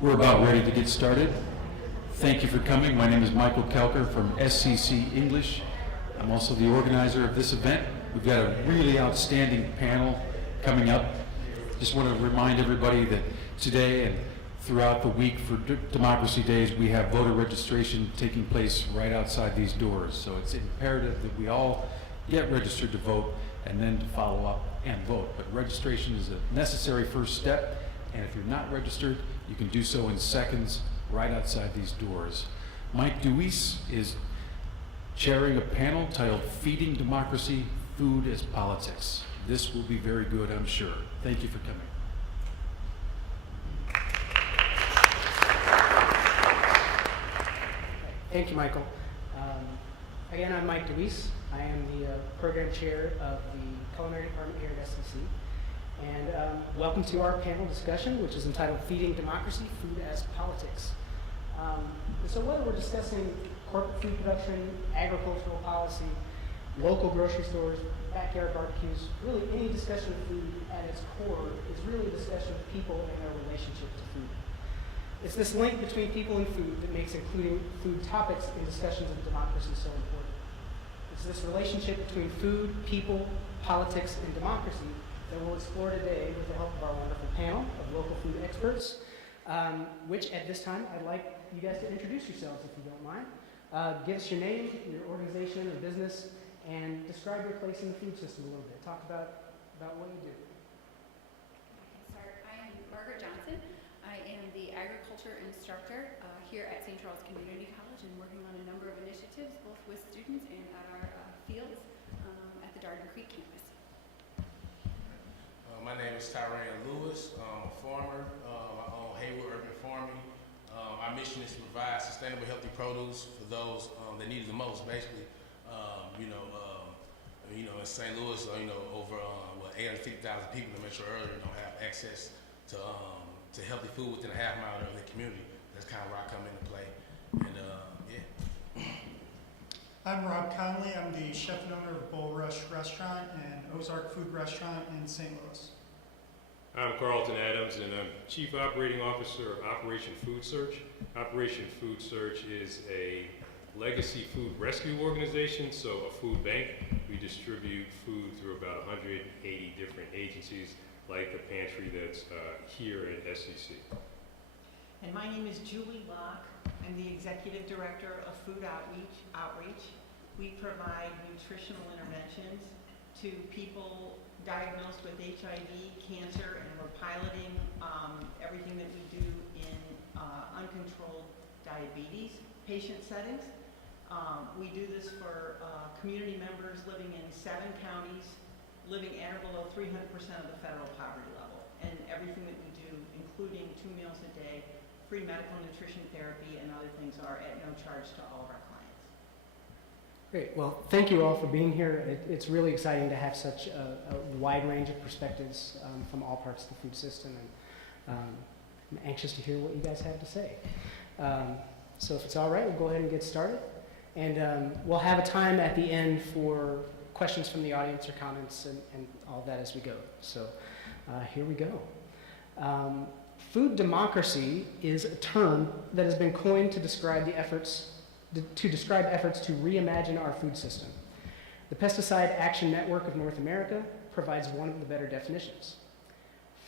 We're about ready to get started. Thank you for coming. My name is Michael Kelker from SCC English. I'm also the organizer of this event. We've got a really outstanding panel coming up. Just want to remind everybody that today and throughout the week for Democracy Days, we have voter registration taking place right outside these doors. So it's imperative that we all get registered to vote and then to follow up and vote. But registration is a necessary first step, and if you're not registered, you can do so in seconds right outside these doors. Mike Deweese is chairing a panel titled Feeding Democracy, Food as Politics. This will be very good, I'm sure. Thank you for coming. Thank you, Michael. Again, I'm Mike Deweese. I am the program chair of the culinary department here at SCC. And welcome to our panel discussion, which is entitled Feeding Democracy, Food as Politics. And so whether we're discussing corporate food production, agricultural policy, local grocery stores, backyard barbecues, really any discussion of food at its core is really a discussion of people and their relationship to food. It's this link between people and food that makes including food topics in discussions of democracy so important. It's this relationship between food, people, politics, and democracy that we'll explore today with the help of our wonderful panel of local food experts, which at this time I'd like you guys to introduce yourselves if you don't mind. Give us your name, your organization or business, and describe your place in the food system a little bit. Talk about what you do. I can start. I am Margaret Johnson. I am the agriculture instructor here at St. Charles Community College and working on a number of initiatives both with students and at our fields at the Darden Creek campus. My name is Tyrone Lewis. I'm a farmer. I own Hayward Urban Farming. Our mission is to provide sustainable, healthy produce for those that need it the most. Basically, in St. Louis, over 850,000 people in the metro area don't have access to healthy food within a half mile of their community. That's kind of where I come into play. And yeah. I'm Rob Conley. I'm the chef and owner of Bull Rush Restaurant and Ozark Food Restaurant in St. Louis. I'm Carlton Adams, and I'm Chief Operating Officer of Operation Food Search. Operation Food Search is a legacy food rescue organization, so a food bank. We distribute food through about 180 different agencies, like the pantry that's here at SCC. And my name is Julie Locke. I'm the Executive Director of Food Outreach. We provide nutritional interventions to people diagnosed with HIV, cancer, and we're piloting everything that we do in uncontrolled diabetes patient settings. We do this for community members living in 7 counties, living at or below 300% of the federal poverty level. And everything that we do, including 2 meals a day, free medical nutrition therapy, and other things are at no charge to all of our clients. Great. Well, thank you all for being here. It's really exciting to have such a wide range of perspectives from all parts of the food system, and I'm anxious to hear what you guys have to say. So if it's all right, we'll go ahead and get started. And we'll have a time at the end for questions from the audience or comments and all that as we go. So here we go. Food democracy is a term that has been coined to describe efforts to reimagine our food system. The Pesticide Action Network of North America provides one of the better definitions.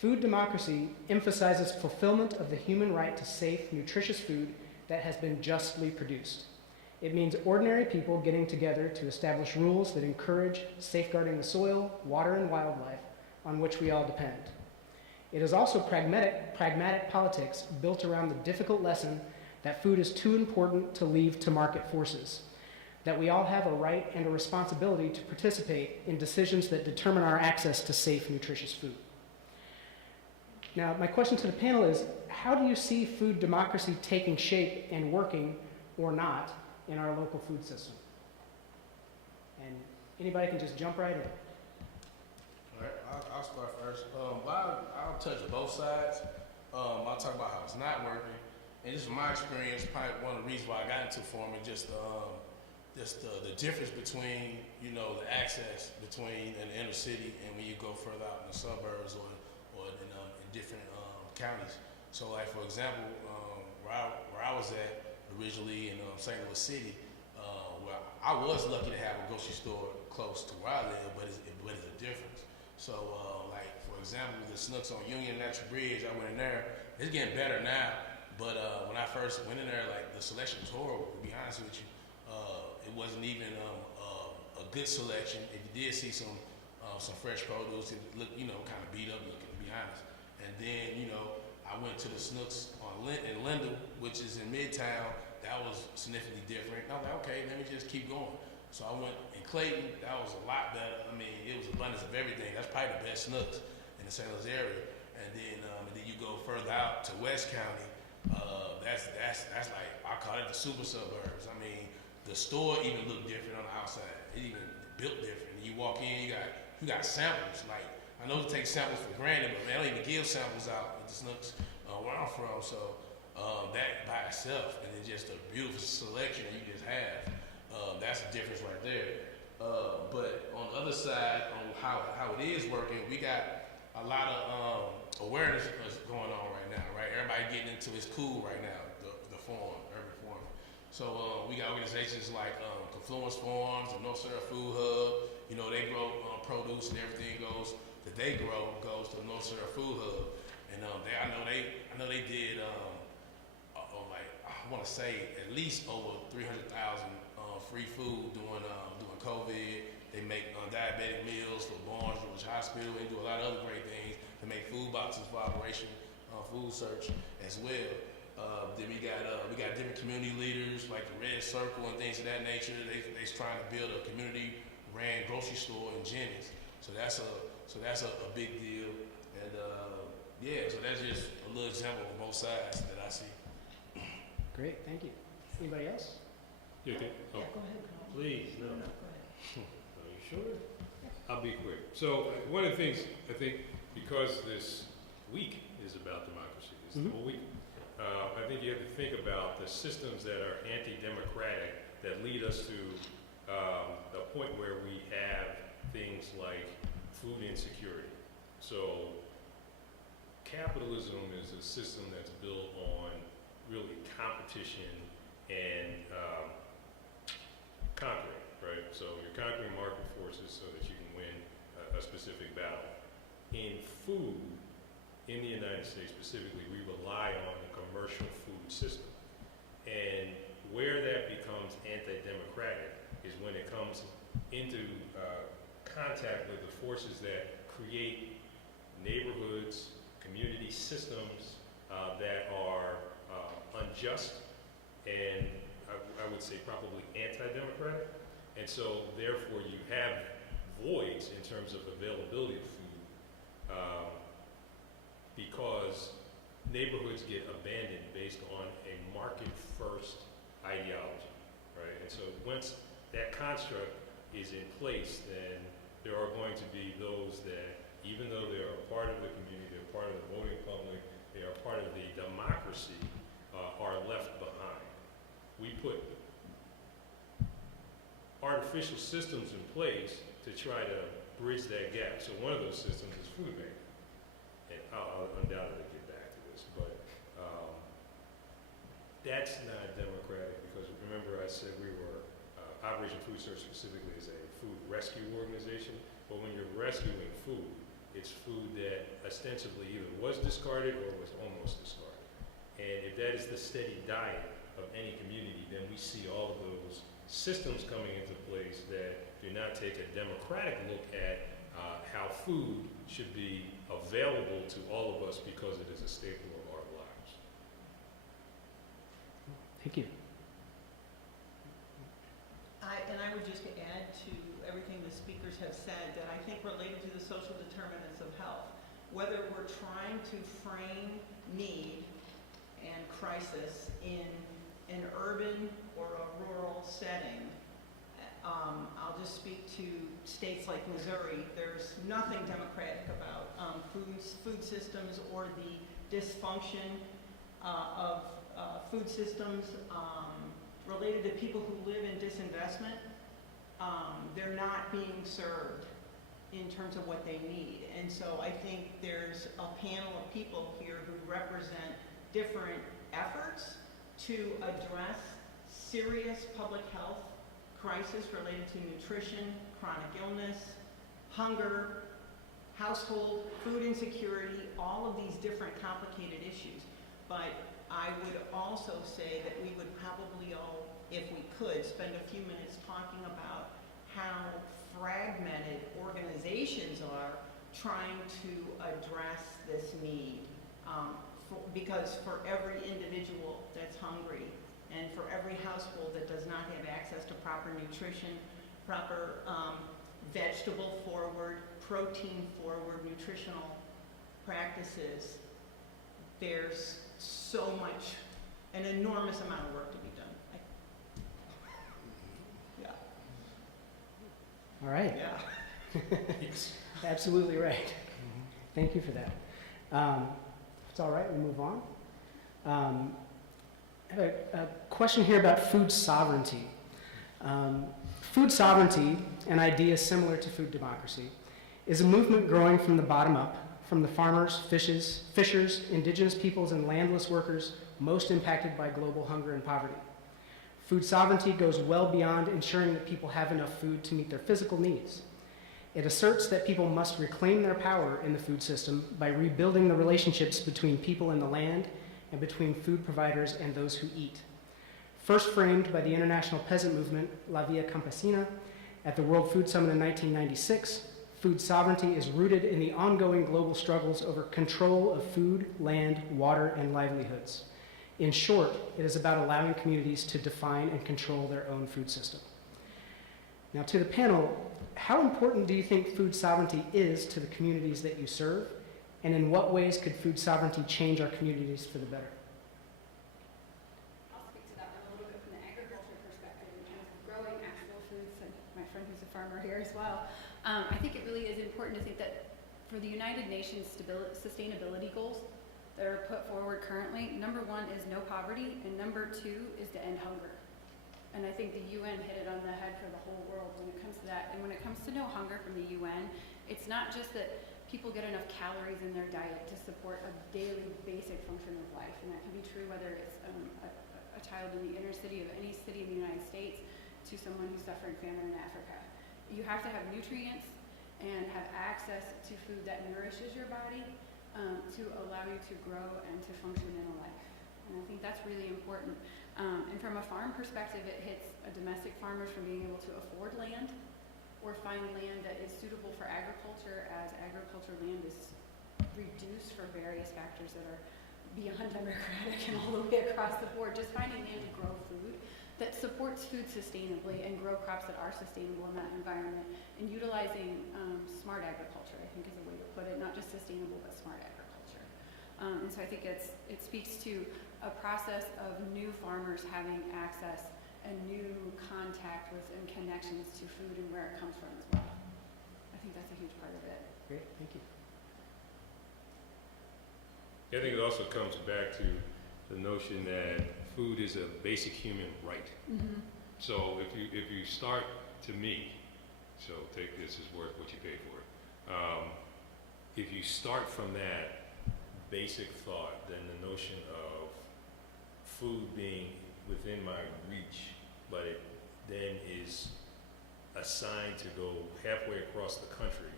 Food democracy emphasizes fulfillment of the human right to safe, nutritious food that has been justly produced. It means ordinary people getting together to establish rules that encourage safeguarding the soil, water, and wildlife on which we all depend. It is also pragmatic politics built around the difficult lesson that food is too important to leave to market forces, that we all have a right and a responsibility to participate in decisions that determine our access to safe, nutritious food. Now, my question to the panel is, how do you see food democracy taking shape and working, or not, in our local food system? And anybody can just jump right in. All right, I'll start first. I'll touch both sides. I'll talk about how it's not working. And just from my experience, probably one of the reasons why I got into farming, just the difference between, the access between an inner city and when you go further out in the suburbs or in different counties. So like for example, where I was at originally in St. Louis City, where I was lucky to have a grocery store close to where I live, but it's a difference. So like for example, the Snooks on Union Natural Bridge, I went in there. It's getting better now, but when I first went in there, like the selection was horrible. To be honest with you, it wasn't even a good selection. If you did see some fresh produce, it looked kind of beat up looking, to be honest. And then I went to the Snooks in Lindell, which is in Midtown. That was significantly different. And I was like, okay, let me just keep going. So I went in Clayton. That was a lot better. I mean, it was abundance of everything. That's probably the best Snooks in the St. Louis area. And then you go further out to West County. That's like, I call it the super suburbs. I mean, the store even looked different on the outside. It even built different. You walk in, you got samples. Like, I know they take samples for granted, but man, they don't even give samples out at the Snooks where I'm from. So that by itself, and then just a beautiful selection that you just have, that's the difference right there. But on the other side, on how it is working, we got a lot of awareness going on right now, right? Everybody getting into it's cool right now, the farm, urban farming. So we got organizations like Confluence Farms, the North Sarah Food Hub. They grow produce and everything that they grow goes to the North Sarah Food Hub. And I know they did like I want to say at least over 300,000 free food during COVID. They make diabetic meals for Barnes Village Hospital. They do a lot of other great things. They make food boxes for Operation Food Search as well. Then we got different community leaders like the Red Circle and things of that nature. They're trying to build a community-ran grocery store in Jennings. So that's a big deal. And so that's just a little example of both sides that I see. Great, thank you. Anybody else? You think? Yeah, go ahead, Carl. Please, no. No, go ahead. Are you sure? I'll be quick. So one of the things I think, because this week is about democracy, it's the whole week, I think you have to think about the systems that are anti-democratic that lead us to the point where we have things like food insecurity. So capitalism is a system that's built on really competition and conquering, right? So you're conquering market forces so that you can win a specific battle. In food, in the United States specifically, we rely on the commercial food system. And where that becomes anti-democratic is when it comes into contact with the forces that create neighborhoods, community systems that are unjust and I would say probably anti-democratic. And so therefore you have voids in terms of availability of food because neighborhoods get abandoned based on a market-first ideology, right? And so once that construct is in place, then there are going to be those that, even though they are a part of the community, they're part of the voting public, they are part of the democracy, are left behind. We put artificial systems in place to try to bridge that gap. So one of those systems is food banking. And I'll undoubtedly get back to this, but that's not democratic because remember I said we were, Operation Food Search specifically is a food rescue organization, but when you're rescuing food, it's food that ostensibly either was discarded or was almost discarded. And if that is the steady diet of any community, then we see all of those systems coming into place that do not take a democratic look at how food should be available to all of us because it is a staple of our lives. Thank you. And I would just add to everything the speakers have said that I think related to the social determinants of health, whether we're trying to frame need and crisis in an urban or a rural setting, I'll just speak to states like Missouri. There's nothing democratic about food systems or the dysfunction of food systems related to people who live in disinvestment. They're not being served in terms of what they need. And so I think there's a panel of people here who represent different efforts to address serious public health crisis related to nutrition, chronic illness, hunger, household food insecurity, all of these different complicated issues. But I would also say that we would probably all, if we could, spend a few minutes talking about how fragmented organizations are trying to address this need. Because for every individual that's hungry and for every household that does not have access to proper nutrition, proper vegetable forward, protein forward nutritional practices, there's so much, an enormous amount of work to be done. Yeah. All right. Yeah. Absolutely right. Thank you for that. If it's all right, we move on. I have a question here about food sovereignty. Food sovereignty, an idea similar to food democracy, is a movement growing from the bottom up, from the farmers, fishers, indigenous peoples, and landless workers most impacted by global hunger and poverty. Food sovereignty goes well beyond ensuring that people have enough food to meet their physical needs. It asserts that people must reclaim their power in the food system by rebuilding the relationships between people and the land and between food providers and those who eat. First framed by the international peasant movement, La Via Campesina, at the World Food Summit in 1996, food sovereignty is rooted in the ongoing global struggles over control of food, land, water, and livelihoods. In short, it is about allowing communities to define and control their own food system. Now, to the panel, how important do you think food sovereignty is to the communities that you serve? And in what ways could food sovereignty change our communities for the better? I'll speak to that one a little bit from the agriculture perspective and kind of growing actual foods, and my friend who's a farmer here as well. I think it really is important to think that for the United Nations sustainability goals that are put forward currently, number one is no poverty, and number two is to end hunger. And I think the UN hit it on the head for the whole world when it comes to that. And when it comes to no hunger from the UN, it's not just that people get enough calories in their diet to support a daily basic function of life. And that can be true whether it's a child in the inner city of any city in the United States to someone who's suffering famine in Africa. You have to have nutrients and have access to food that nourishes your body to allow you to grow and to function in a life. And I think that's really important. And from a farm perspective, it hits a domestic farmers from being able to afford land or find land that is suitable for agriculture, as agriculture land is reduced for various factors that are beyond democratic and all the way across the board. Just finding land to grow food that supports food sustainably and grow crops that are sustainable in that environment, and utilizing smart agriculture, I think is a way to put it, not just sustainable, but smart agriculture. And so I think it speaks to a process of new farmers having access and new contact with and connections to food and where it comes from as well. I think that's a huge part of it. Great, thank you. I think it also comes back to the notion that food is a basic human right. Mm-hmm. So if you start, to me, so take this as worth what you pay for it. If you start from that basic thought, then the notion of food being within my reach, but it then is assigned to go halfway across the country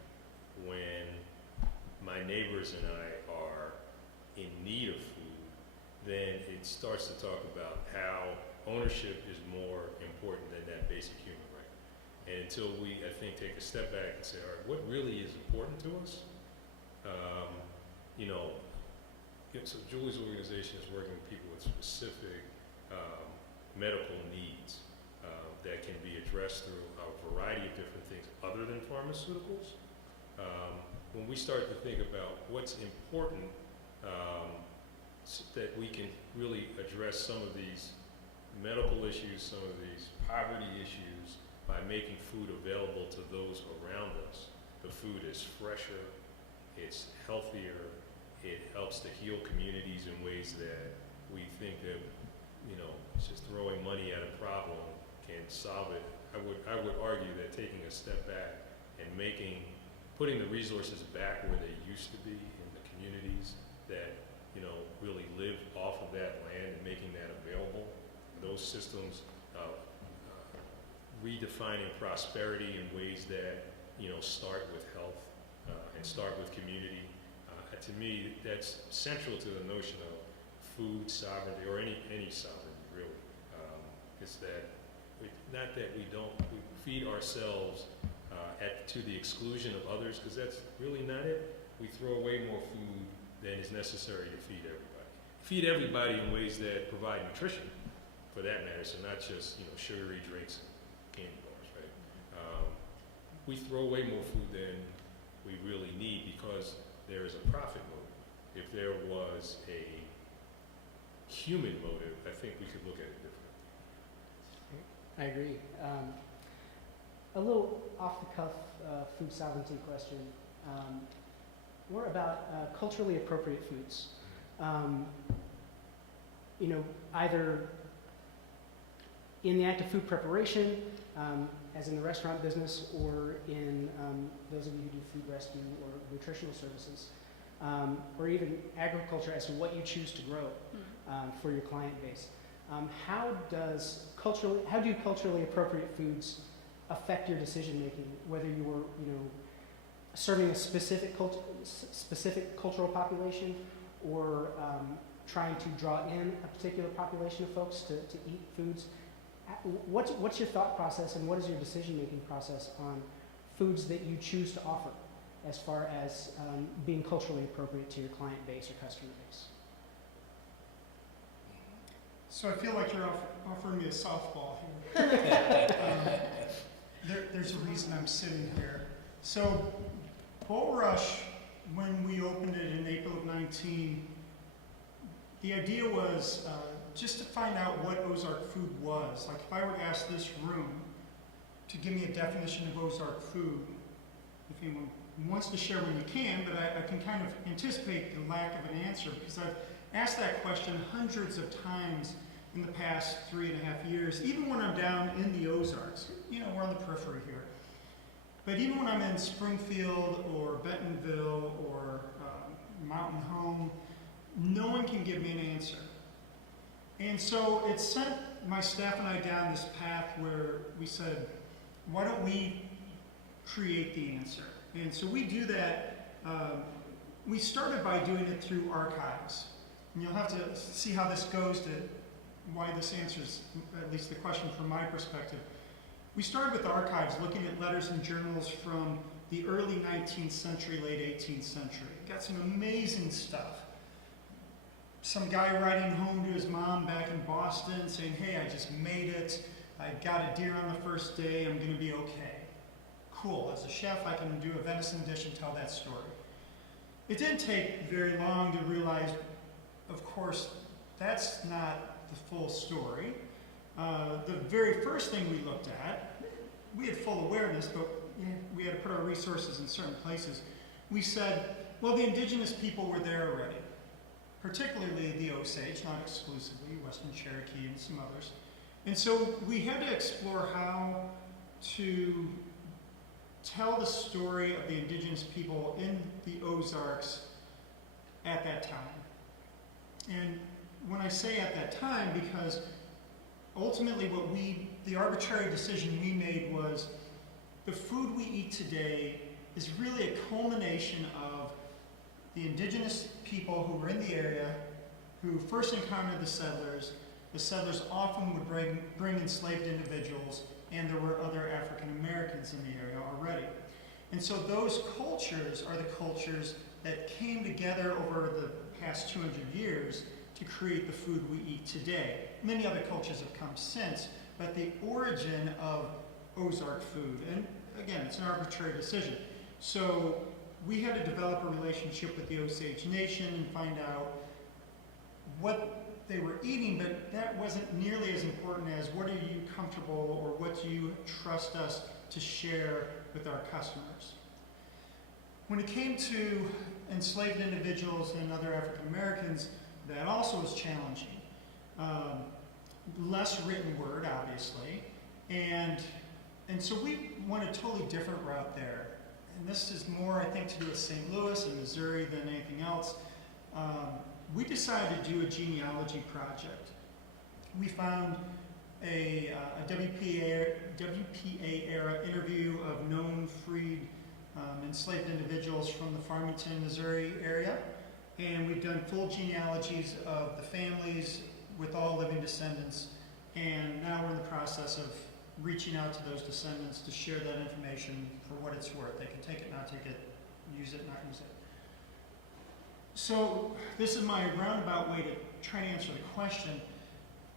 when my neighbors and I are in need of food, then it starts to talk about how ownership is more important than that basic human right. And until we, I think, take a step back and say, all right, what really is important to us? So Julie's organization is working with people with specific medical needs that can be addressed through a variety of different things other than pharmaceuticals. When we start to think about what's important, that we can really address some of these medical issues, some of these poverty issues by making food available to those around us. The food is fresher, it's healthier, it helps to heal communities in ways that we think that, just throwing money at a problem can solve it. I would argue that taking a step back and putting the resources back where they used to be in the communities that, those systems, redefining prosperity in ways that, start with health and start with community. To me, that's central to the notion of food sovereignty, or any sovereignty, really. It's that, not that we feed ourselves to the exclusion of others, because that's really not it. We throw away more food than is necessary to feed everybody. Feed everybody in ways that provide nutrition, for that matter, so not just, sugary drinks and candy bars, right? We throw away more food than we really need because there is a profit motive. If there was a human motive, I think we could look at it differently. I agree. A little off-the-cuff food sovereignty question. More about culturally appropriate foods. Either in the act of food preparation, as in the restaurant business, or in those of you who do food rescue or nutritional services, or even agriculture as to what you choose to grow for your client base. How do culturally appropriate foods affect your decision making, whether you were, serving a specific cultural population, or trying to draw in a particular population of folks to eat foods? What's your thought process, and what is your decision making process on foods that you choose to offer, as far as being culturally appropriate to your client base or customer base? So I feel like you're offering me a softball here. There's a reason I'm sitting here. So Bull Rush, when we opened it in April of 19, the idea was just to find out what Ozark food was. Like, if I were to ask this room to give me a definition of Ozark food, if anyone wants to share one, you can, but I can kind of anticipate the lack of an answer, because I've asked that question hundreds of times in the past 3.5 years, even when I'm down in the Ozarks. We're on the periphery here. But even when I'm in Springfield or Bentonville or Mountain Home, no one can give me an answer. And so it sent my staff and I down this path where we said, why don't we create the answer? And so we do that. We started by doing it through archives. And you'll have to see how this goes to why this answers at least the question from my perspective. We started with archives, looking at letters and journals from the early 19th century, late 18th century. Got some amazing stuff. Some guy writing home to his mom back in Boston saying, hey, I just made it. I got a deer on the first day. I'm going to be okay. Cool. As a chef, I can do a venison dish and tell that story. It didn't take very long to realize, of course, that's not the full story. The very first thing we looked at, we had full awareness, but we had to put our resources in certain places. We said, well, the indigenous people were there already, particularly the Osage, not exclusively, Western Cherokee and some others. And so we had to explore how to tell the story of the indigenous people in the Ozarks at that time. And when I say at that time, because ultimately the arbitrary decision we made was the food we eat today is really a culmination of the indigenous people who were in the area, who first encountered the settlers. The settlers often would bring enslaved individuals, and there were other African Americans in the area already. And so those cultures are the cultures that came together over the past 200 years to create the food we eat today. Many other cultures have come since, but the origin of Ozark food, and again, it's an arbitrary decision. So we had to develop a relationship with the Osage Nation and find out what they were eating, but that wasn't nearly as important as what are you comfortable or what do you trust us to share with our customers. When it came to enslaved individuals and other African Americans, that also was challenging. Less written word, obviously, and so we went a totally different route there. And this is more, I think, to do with St. Louis and Missouri than anything else. We decided to do a genealogy project. we found a WPA era interview of known freed enslaved individuals from the Farmington, Missouri area. And we've done full genealogies of the families with all living descendants. And now we're in the process of reaching out to those descendants to share that information for what it's worth. They can take it, not take it, use it, not use it. So this is my roundabout way to try to answer the question.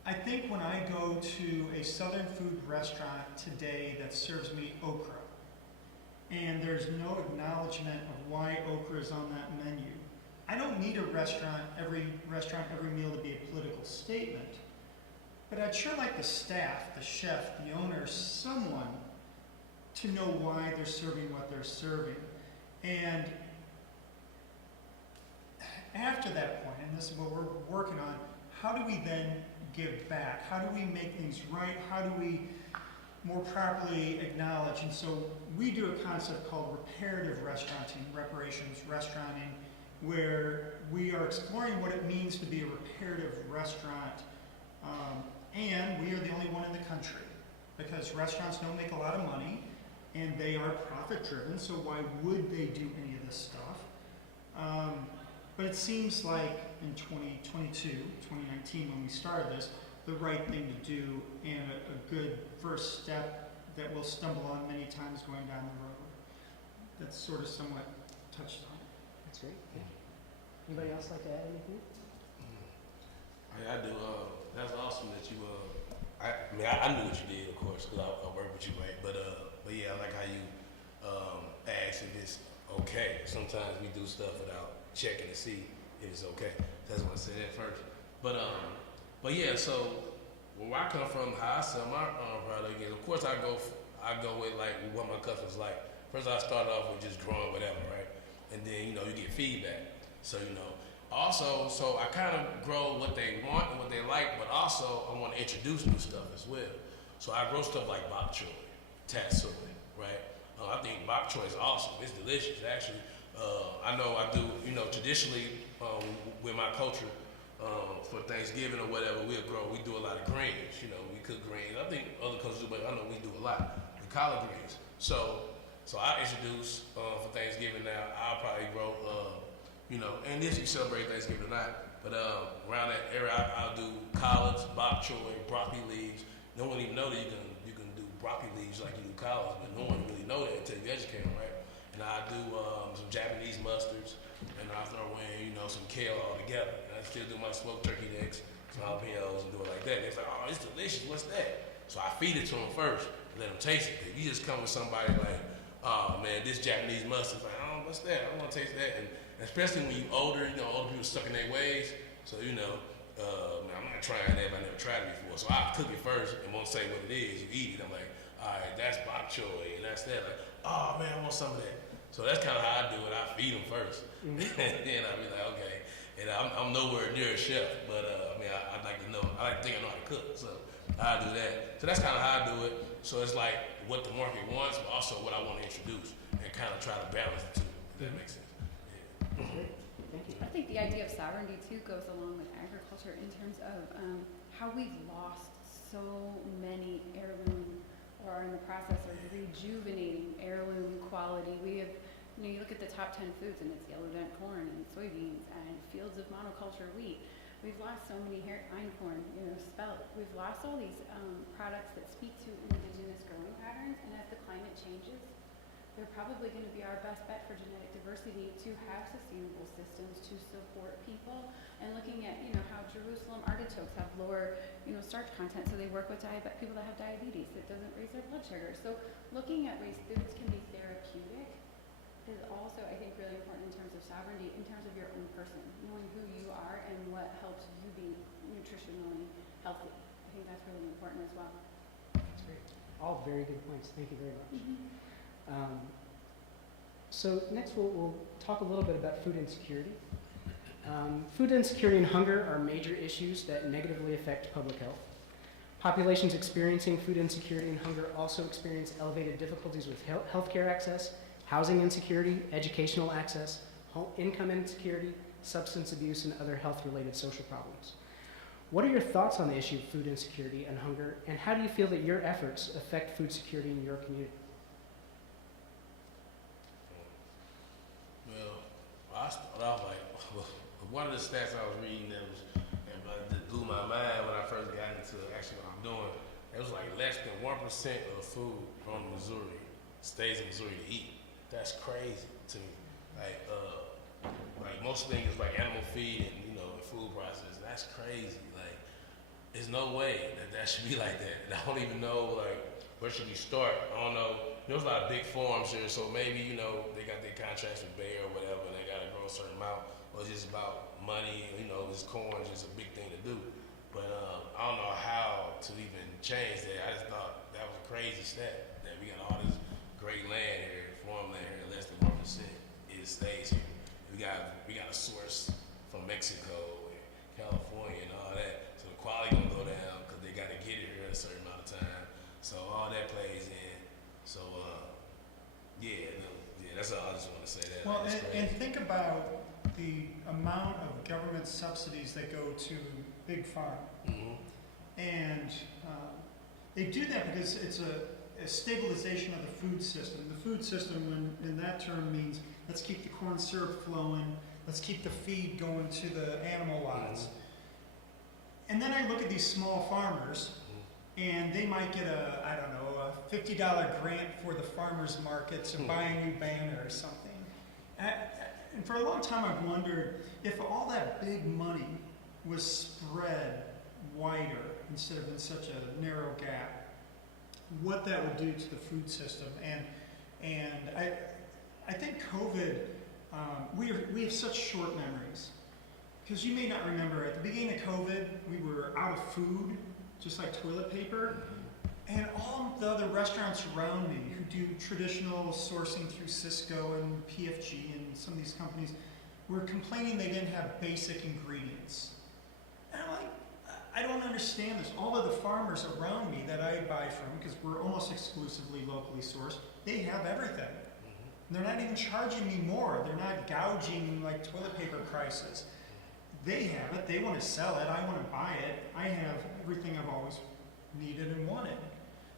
I think when I go to a Southern food restaurant today that serves me okra, and there's no acknowledgement of why okra is on that menu, I don't need a restaurant, every meal to be a political statement. But I'd sure like the staff, the chef, the owner, someone to know why they're serving what they're serving. And after that point, and this is what we're working on, how do we then give back? How do we make things right? How do we more properly acknowledge? And so we do a concept called reparative restauranting, reparations restauranting, where we are exploring what it means to be a reparative restaurant. And we are the only one in the country, because restaurants don't make a lot of money and they are profit driven, so why would they do any of this stuff? But it seems like in 2022, 2019, when we started this, the right thing to do and a good first step that we'll stumble on many times going down the road. That's sort of somewhat touched on. That's great. Thank you. Anybody else like to add anything? I do. That's awesome that you. I knew what you did, of course, because I work with you, right? But yeah, I like how you ask if it's okay. Sometimes we do stuff without checking to see if it's okay. That's why I said that first. But yeah. So where I come from, how I sell my product is, of course, I go with like what my customers like. First, I start off with just growing whatever, right? And then you get feedback. So Also, so I kind of grow what they want and what they like, but also I want to introduce new stuff as well. So I grow stuff like bok choy, tatsoi, right? I think bok choy is awesome. It's delicious, actually. I know I do, traditionally with my culture for Thanksgiving or whatever, we do a lot of greens. We cook greens. I think other cultures do, but I know we do a lot with collard greens. So I introduce for Thanksgiving now. I'll probably grow. And this you celebrate Thanksgiving or not, but around that area, I'll do collards, bok choy, broccoli leaves. No one even know that you can do broccoli leaves like you do collards, but no one really know that until you educate them, right? And I do some Japanese mustards, and I throw in some kale all together. And I still do my smoked turkey necks, some jalapenos, and do it like that. And it's like, oh, it's delicious. What's that? So I feed it to them first and let them taste it. If you just come with somebody like, oh man, this Japanese mustard, like, oh, what's that? I want to taste that. And especially when you're older, older people stuck in their ways. So, I'm not trying that if I never tried it before. So I cook it first and won't say what it is. You eat it. I'm like, all right, that's bok choy and that's that. Like, oh man, I want some of that. So that's kind of how I do it. I feed them first. And then I'll be like, okay. And I'm nowhere near a chef, but I like to know. I like to think I know how to cook. So I do that. So that's kind of how I do it. So it's like what the market wants, but also what I want to introduce and kind of try to balance the two, if that makes sense. Thank you. I think the idea of sovereignty too goes along with agriculture in terms of how we've lost so many heirloom, or are in the process of rejuvenating heirloom quality. We have, you look at the top 10 foods and it's yellow dent corn and soybeans and fields of monoculture wheat. We've lost so many einkorn, spelt. We've lost all these products that speak to indigenous growing patterns, and as the climate changes, they're probably going to be our best bet for genetic diversity to have sustainable systems to support people. And looking at, how Jerusalem artichokes have lower, starch content, so they work with people that have diabetes. It doesn't raise their blood sugar. So looking at ways foods can be therapeutic is also, I think, really important in terms of sovereignty, in terms of your own person, knowing who you are and what helps you be nutritionally healthy. I think that's really important as well. That's great. All very good points. Thank you very much. So next we'll talk a little bit about food insecurity. Food insecurity and hunger are major issues that negatively affect public health. Populations experiencing food insecurity and hunger also experience elevated difficulties with healthcare access, housing insecurity, educational access, income insecurity, substance abuse, and other health-related social problems. What are your thoughts on the issue of food insecurity and hunger, and how do you feel that your efforts affect food security in your community? Well, I started off like, one of the stats I was reading that blew my mind when I first got into actually what I'm doing. It was like less than 1% of food from Missouri stays in Missouri to eat. That's crazy to me. Like most things like animal feed and, food processing. That's crazy. Like, there's no way that should be like that. And I don't even know, like, where should we start? I don't know. There's a lot of big farms here, so maybe, they got their contracts with Bayer or whatever, and they got to grow a certain amount. Or it's just about money, this corn is just a big thing to do. But I don't know how to even change that. I just thought that was a crazy stat, that we got all this great land here, farmland here, less than 1%, it stays here. We got a source from Mexico and California and all that. So the quality gonna go down because they got to get it here in a certain amount of time. So all that plays in. So that's all. I just want to say that. Well, That's and crazy. think about the amount of government subsidies that go to Big Farm. Mhm. And they do that because it's a stabilization of the food system. The food system, in that term, means let's keep the corn syrup flowing, let's keep the feed going to the animal lives. And then I look at these small farmers, and they might get a $50 grant for the farmers market to buy a new banner or something. And for a long time I've wondered if all that big money was spread wider instead of in such a narrow gap, what that would do to the food system. And I think COVID, we have such short memories. Because you may not remember, at the beginning of COVID, we were out of food, just like toilet paper. And all the other restaurants around me who do traditional sourcing through Cisco and PFG and some of these companies were complaining they didn't have basic ingredients. And I'm like, I don't understand this. All of the farmers around me that I buy from, because we're almost exclusively locally sourced, they have everything. They're not even charging me more. They're not gouging like toilet paper prices. They have it. They want to sell it. I want to buy it. I have everything I've always needed and wanted.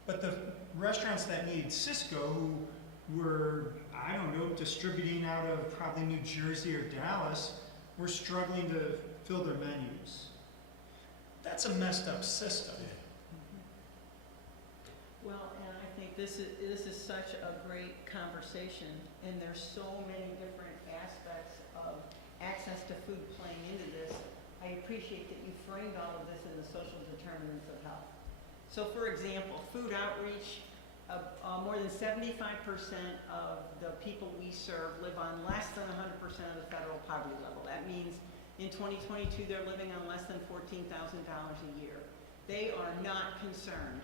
But the restaurants that need Cisco, who were, I don't know, distributing out of probably New Jersey or Dallas, were struggling to fill their menus. That's a messed up system. Well, and I think this is such a great conversation, and there's so many different aspects of access to food playing into this. I appreciate that you framed all of this in the social determinants of health. So for example, food outreach, more than 75% of the people we serve live on less than 100% of the federal poverty level. That means in 2022 they're living on less than $14,000 a year. They are not concerned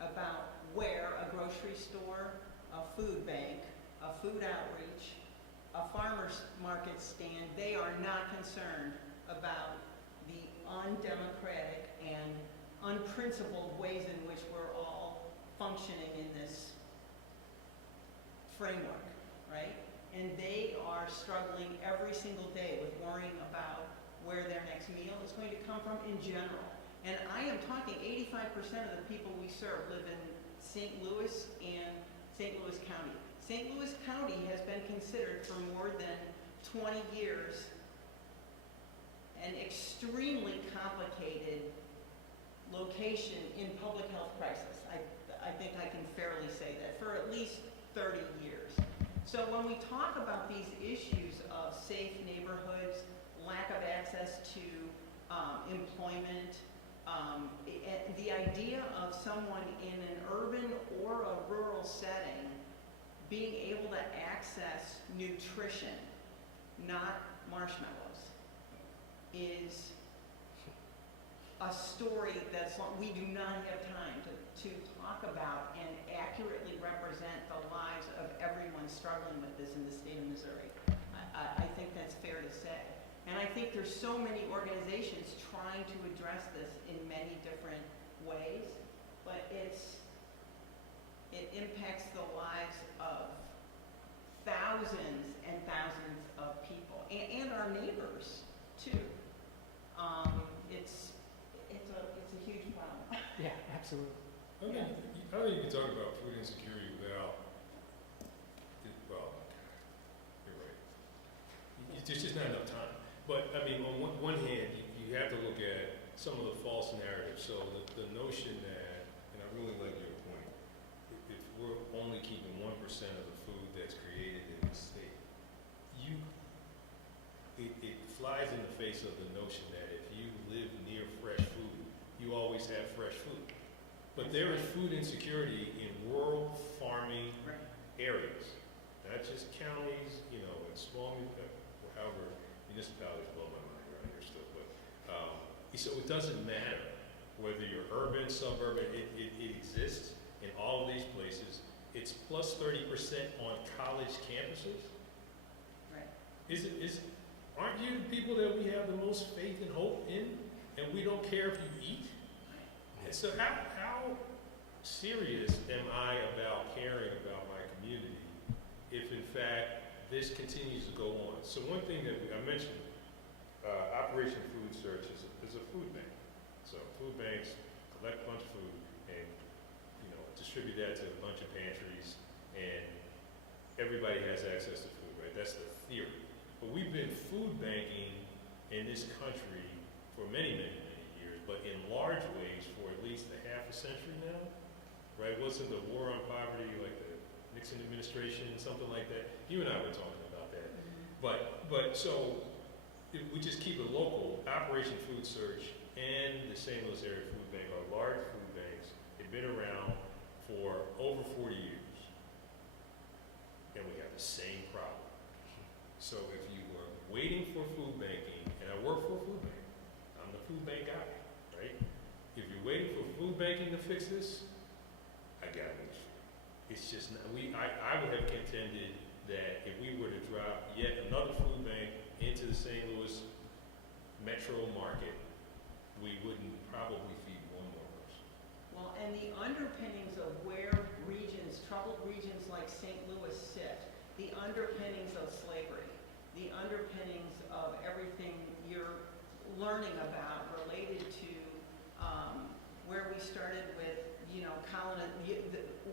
about where a grocery store, a food bank, a food outreach, a farmer's market stand, they are not concerned about the undemocratic and unprincipled ways in which we're all functioning in this framework, right? And they are struggling every single day with worrying about where their next meal is going to come from in general. And I am talking 85% of the people we serve live in St. Louis and St. Louis County. St. Louis County has been considered for more than 20 years an extremely complicated location in public health crisis. I think I can fairly say that, for at least 30 years. So when we talk about these issues of safe neighborhoods, lack of access to employment, the idea of someone in an urban or a rural setting being able to access nutrition, not marshmallows, is a story that's we do not have time to talk about and accurately represent the lives of everyone struggling with this in the state of Missouri. I think that's fair to say. And I think there's so many organizations trying to address this in many different ways, but it impacts the lives of thousands and thousands of people and our neighbors too. It's Absolutely. I mean, I don't think you can talk about food insecurity without, well, you're right. There's just not enough time. But, I mean, on one hand, you have to look at some of the false narratives. So the notion that, and I really like your point, if we're only keeping 1% of the food that's created in the state, it flies in the face of the notion that if you live near fresh food, you always have fresh food. But there is food insecurity in rural farming areas, not just counties, you know, and small, however, municipalities blow my mind around here still. But so it doesn't matter whether you're urban, suburban, it exists in all of these places. It's plus 30% on college campuses. Right. Aren't you the people that we have the most faith and hope in, and we don't care if you eat? And so how serious am I about caring about my community if in fact this continues to go on? So one thing that I mentioned, Operation Food Search is a food bank. So food banks collect a bunch of food and, you know, distribute that to a bunch of pantries, and everybody has access to food, right? That's the theory. But we've been food banking in this country for many, many, many years, but in large ways for at least a half a century now, right? Wasn't the war on poverty, like the Nixon administration, something like that? You and I were talking about that. But so we just keep it local. Operation Food Search and the St. Louis Area Food Bank are large food banks. They've been around for over 40 years, and we have the same problem. So if you were waiting for food banking, and I work for a food bank, I'm the food bank guy, right? If you're waiting for food banking to fix this, I got news for you. It's just not, I would have contended that if we were to drop yet another food bank into the St. Louis metro market, we wouldn't probably feed one more person. Well, and the underpinnings of where regions, troubled regions like St. Louis sit, the underpinnings of slavery, the underpinnings of everything you're learning about related to where we started with, you know,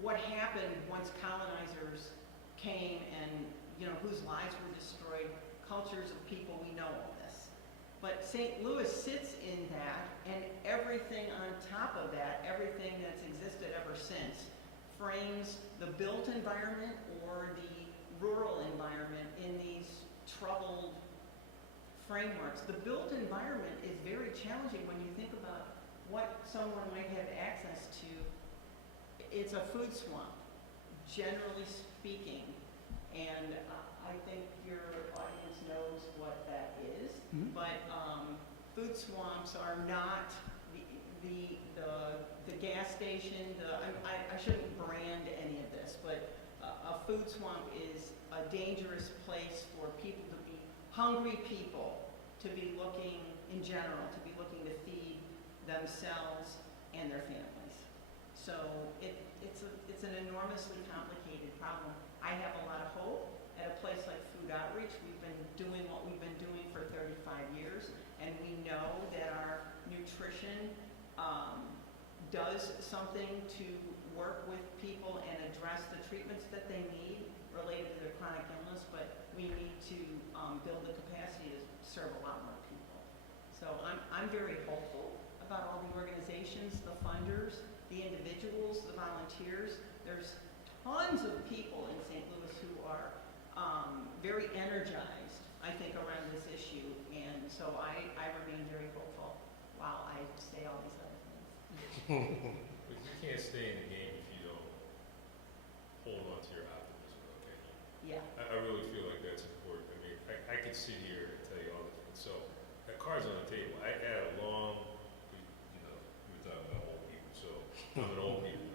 what happened once colonizers came and, you know, whose lives were destroyed, cultures of people, we know all this. But St. Louis sits in that, and everything on top of that, everything that's existed ever since, frames the built environment or the rural environment in these troubled frameworks. The built environment is very challenging when you think about what someone might have access to. It's a food swamp, generally speaking, and I think your audience knows what that is. Mhm. But food swamps are not the gas station. I shouldn't brand any of this, but a food swamp is a dangerous place for people to be hungry people, to be looking in general, to be looking to feed themselves and their families. So it's an enormously complicated problem. I have a lot of hope at a place like Food Outreach. We've been doing what we've been doing for 35 years, and we know that our nutrition does something to work with people and address the treatments that they need related to their chronic illness, but we need to build the capacity to serve a lot more people. So I'm very hopeful about all the organizations, the funders, the individuals, the volunteers. There's tons of people in St. Louis who are very energized, I think, around this issue, and so I remain very hopeful while I say all these other things. But you can't stay in the game if you don't hold on to your optimism, okay? Yeah. I really feel like that's important. I mean, I could sit here and tell you all this. So, that cards on the table. I had a long, you know, we were talking about old people, so I'm an old people.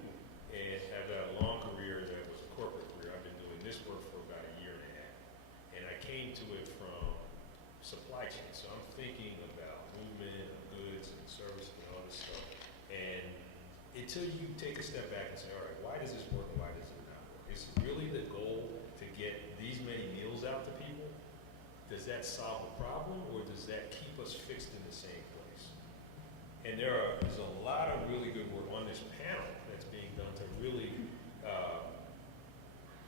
And I've had a long career that was a corporate career. I've been doing this work for about a year and a half. And I came to it from supply chain. So I'm thinking about movement of goods and services and all this stuff. And until you take a step back and say, all right, why does this work and why does it not work? Is really the goal to get these many meals out to people? Does that solve the problem, or does that keep us fixed in the same place? And there's a lot of really good work on this panel that's being done to really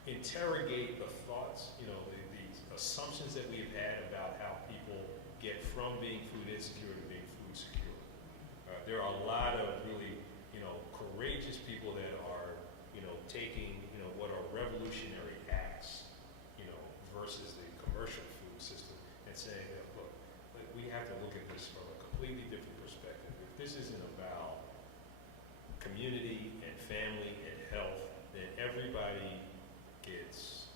interrogate the thoughts, the assumptions that we've had about how people get from being food insecure to being food secure. There are a lot of really, courageous people that are, taking, what are revolutionary acts, versus the commercial food system and saying, look, we have to look at this from a completely different perspective. If this isn't about community and family and health, then everybody gets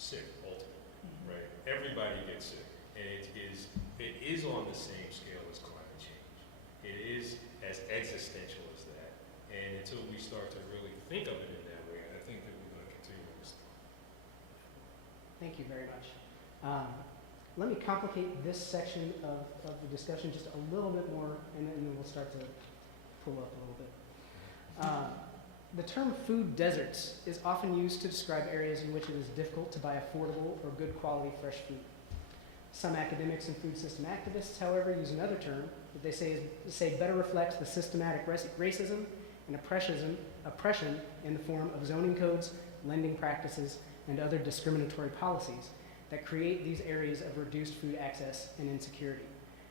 sick ultimately, right? Everybody gets sick, and it is on the same scale as climate change. It is as existential as that, and until we start to really think of it in that way, I think that we're going to continue with this. Thank you very much. Let me complicate this section of the discussion just a little bit more, and then we'll start to pull up a little bit. The term food deserts is often used to describe areas in which it is difficult to buy affordable or good quality fresh food. Some academics and food system activists, however, use another term that they say better reflects the systematic racism and oppression in the form of zoning codes, lending practices, and other discriminatory policies that create these areas of reduced food access and insecurity.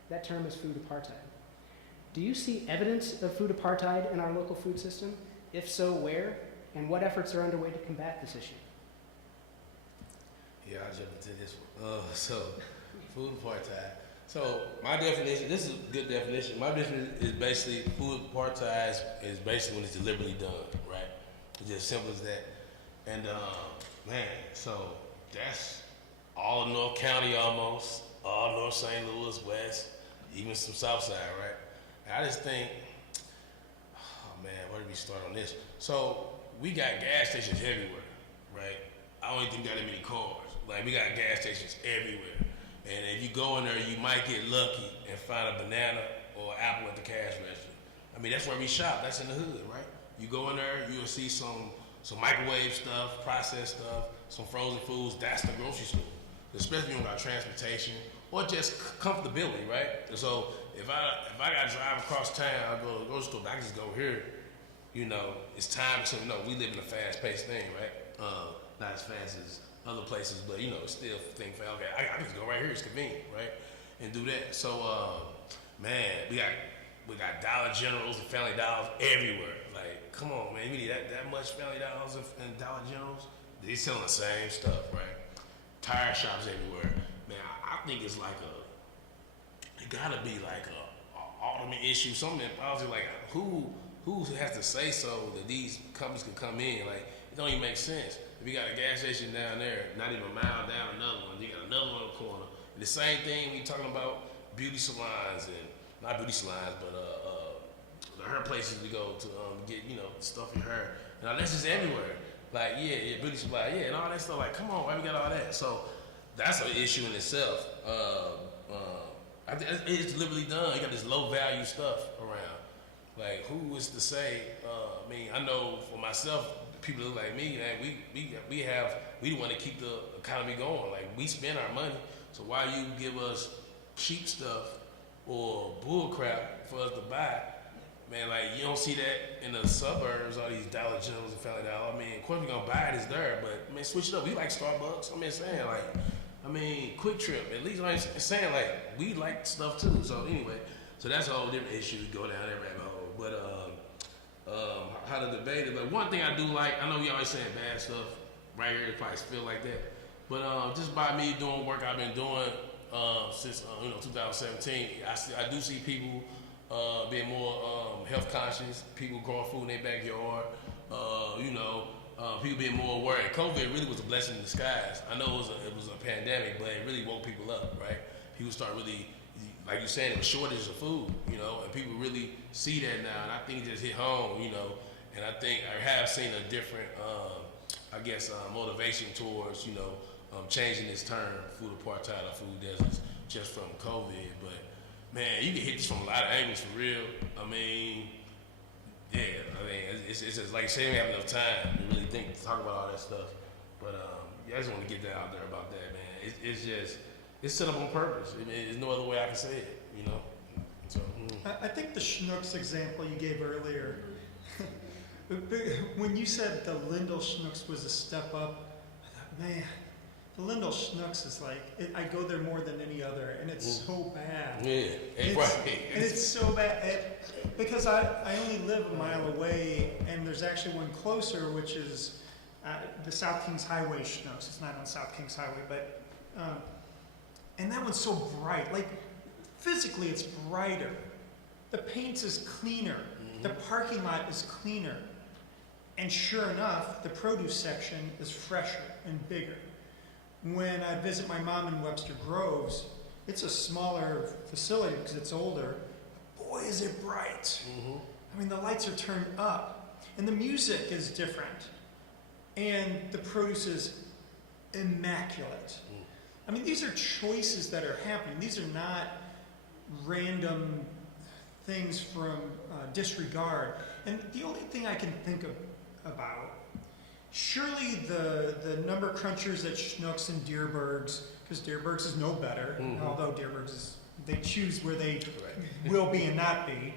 That term is food apartheid. Do you see evidence of food apartheid in our local food system? If so, where? And what efforts are underway to combat this issue? Yeah, I'll jump into this one. So, food apartheid. So, my definition, this is a good definition. My definition is basically food apartheid is basically when it's deliberately done, right? It's just simple as that. And, man, so that's all of North County almost, all North St. Louis, West, even some South Side, right? And I just think, man, where do we start on this? So we got gas stations everywhere, right? I don't even think got that many cars. Like, we got gas stations everywhere. And if you go in there, you might get lucky and find a banana or an apple at the cash register. I mean, that's where we shop. That's in the hood, right? You go in there, you'll see some microwave stuff, processed stuff, some frozen foods. That's the grocery store. Especially when you got transportation or just comfortability, right? And so if I got to drive across town, I go to the grocery store, I can just go here. It's time to, we live in a fast-paced thing, right? Not as fast as other places, but, still think, okay, I can just go right here, it's convenient, right? And do that. So, man, we got Dollar Generals and Family Dollars everywhere. Like, come on, man, you need that much Family Dollars and Dollar Generals? They selling the same stuff, right? Tire shops everywhere. Man, I think it's like it gotta be like a ultimate issue, something I was like, who has to say so that these companies can come in? Like, it don't even make sense. If you got a gas station down there, not even a mile down another one, you got another one on the corner. And the same thing we talking about beauty salons and not beauty salons, but the hair places we go to get stuff in hair. Now that's just everywhere. Like beauty supply, and all that stuff. Like, come on, why we got all that? So that's an issue in itself. It's deliberately done. You got this low value stuff around. Like, who is to say? I know for myself, people look like me, man, we want to keep the economy going. Like, we spend our money, so why you give us cheap stuff or bull crap for us to buy? Man, like, you don't see that in the suburbs, all these Dollar Generals and Family Dollar. Of course, we're gonna buy it, it's there, but man, switch it up. We like Starbucks. Quick Trip. At least I'm saying, like, we like stuff too. So anyway, that's a whole different issue. Go down that rabbit hole. But how to debate it. But one thing I do like, I know we always saying bad stuff right here. It probably feel like that. But just by me doing work I've been doing since 2017, I do see people being more health conscious. People growing food in their backyard. People being more aware. And COVID really was a blessing in disguise. I know it was a pandemic, but it really woke people up, right? People start really, like you're saying, a shortage of food, and people really see that now. And I think it just hit home, and I think I have seen a different, motivation towards, changing this term, food apartheid or food deserts, just from COVID. But man, you can hit this from a lot of angles for real. It's just like saying we have enough time to really talk about all that stuff. But I just want to get that out there about that, man. It's set up on purpose. There's no other way I can say it, So. I think the Schnucks example you gave earlier When you said the Lindell Schnooks was a step up, I thought, man, the Lindell Schnooks is like, I go there more than any other, and it's so bad. Yeah, It's, right. and it's so bad, because I only live a mile away, and there's actually one closer, which is the South Kings Highway Schnooks. It's not on South Kings Highway, but, and that one's so bright. Like, physically, it's brighter. The paint is cleaner. The parking lot is cleaner. And sure enough, the produce section is fresher and bigger. When I visit my mom in Webster Groves, it's a smaller facility because it's older. Boy, is it bright. I mean, the lights are turned up. And the music is different. And the produce is immaculate. I mean, these are choices that are happening. These are not random things from disregard. And the only thing I can think about, surely the number crunchers at Schnucks and Deerbergs, because Deerbergs is no better, although Deerbergs is, they choose where they will be and not be.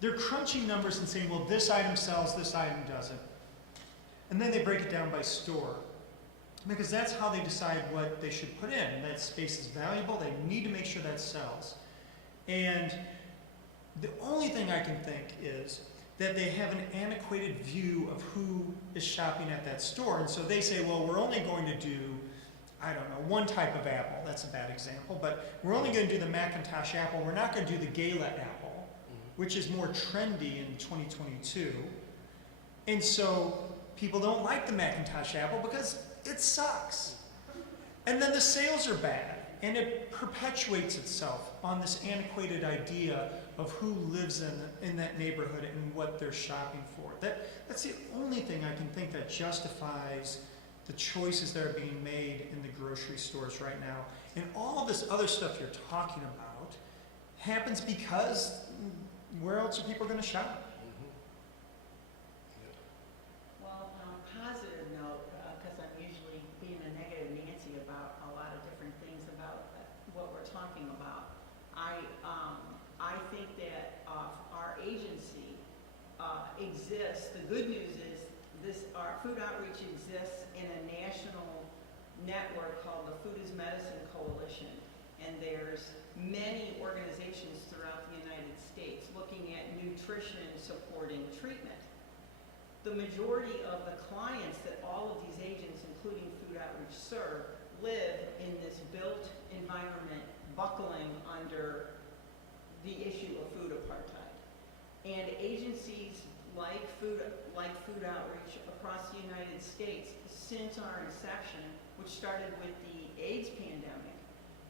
They're crunching numbers and saying, well, this item sells, this item doesn't. And then they break it down by store. Because that's how they decide what they should put in. That space is valuable, they need to make sure that sells. And the only thing I can think is that they have an antiquated view of who is shopping at that store. And so they say, well, we're only going to do, I don't know, one type of apple. That's a bad example. But we're only going to do the Macintosh apple. We're not going to do the Gala apple, which is more trendy in 2022. And so people don't like the Macintosh apple because it sucks. And then the sales are bad. And it perpetuates itself on this antiquated idea of who lives in that neighborhood and what they're shopping for. That's the only thing I can think that justifies the choices that are being made in the grocery stores right now. And all this other stuff you're talking about happens because where else are people going to shop? Well, on a positive note, because I'm usually being a negative Nancy about a lot of different things about what we're talking about, I think that our agency exists. The good news is our food outreach exists in a national network called the Food is Medicine Coalition, and there's many organizations throughout the United States looking at nutrition supporting treatment. The majority of the clients that all of these agents, including food outreach, serve, live in this built environment buckling under the issue of food apartheid. And agencies like food outreach across the United States, since our inception, which started with the AIDS pandemic,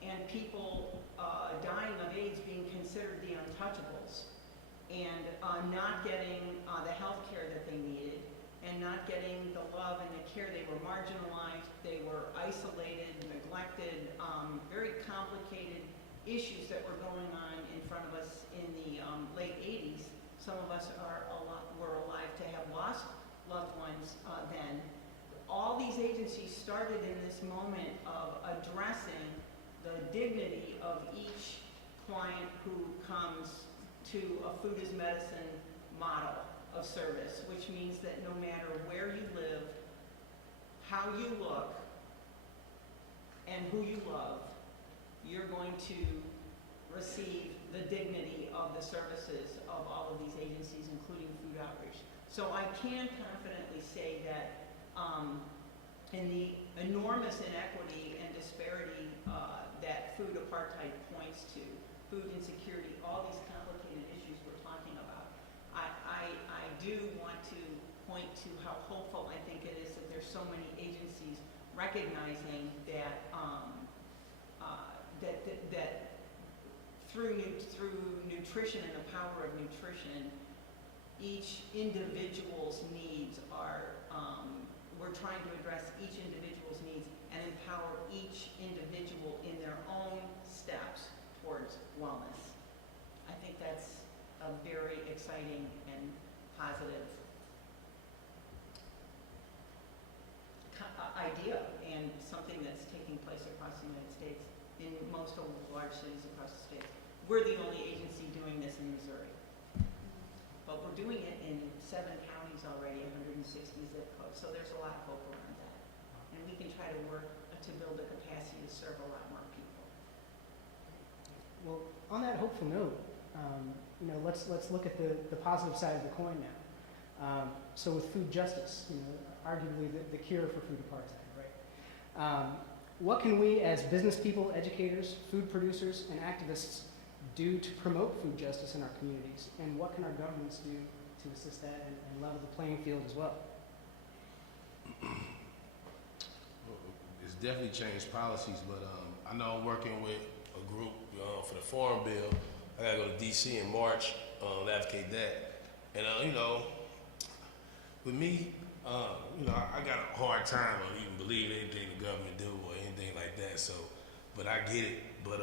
and people dying of AIDS being considered the untouchables, and not getting the health care that they needed, and not getting the love and the care. They were marginalized, they were isolated, neglected, very complicated issues that were going on in front of us in the late 80s. Some of us were alive to have lost loved ones then. All these agencies started in this moment of addressing the dignity of each client who comes to a food is medicine model of service, which means that no matter where you live, how you look, and who you love, you're going to receive the dignity of the services of all of these agencies, including food outreach. So I can confidently say that in the enormous inequity and disparity that food apartheid points to, food insecurity, all these complicated issues we're talking about, I do want to point to how hopeful I think it is that there's so many agencies recognizing that that through nutrition and the power of nutrition, each individual's needs are, we're trying to address each individual's needs and empower each individual in their own steps towards wellness. I think that's a very exciting and positive idea, and something that's taking place across the United States in most of the large cities across the states. We're the only agency doing this in Missouri. But we're doing it in 7 counties already, 160 zip codes, so there's a lot of hope around that. And we can try to work to build a capacity to serve a lot more people. Well, on that hopeful note, let's look at the positive side of the coin now. So with food justice, arguably the cure for food apartheid, right? What can we as business people, educators, food producers, and activists do to promote food justice in our communities? And what can our governments do to assist that and level the playing field as well? It's definitely changed policies, but I know I'm working with a group for the Farm Bill. I gotta go to DC in March to advocate that. And with me, I got a hard time on even believing anything the government do or anything like that. So, but I get it. But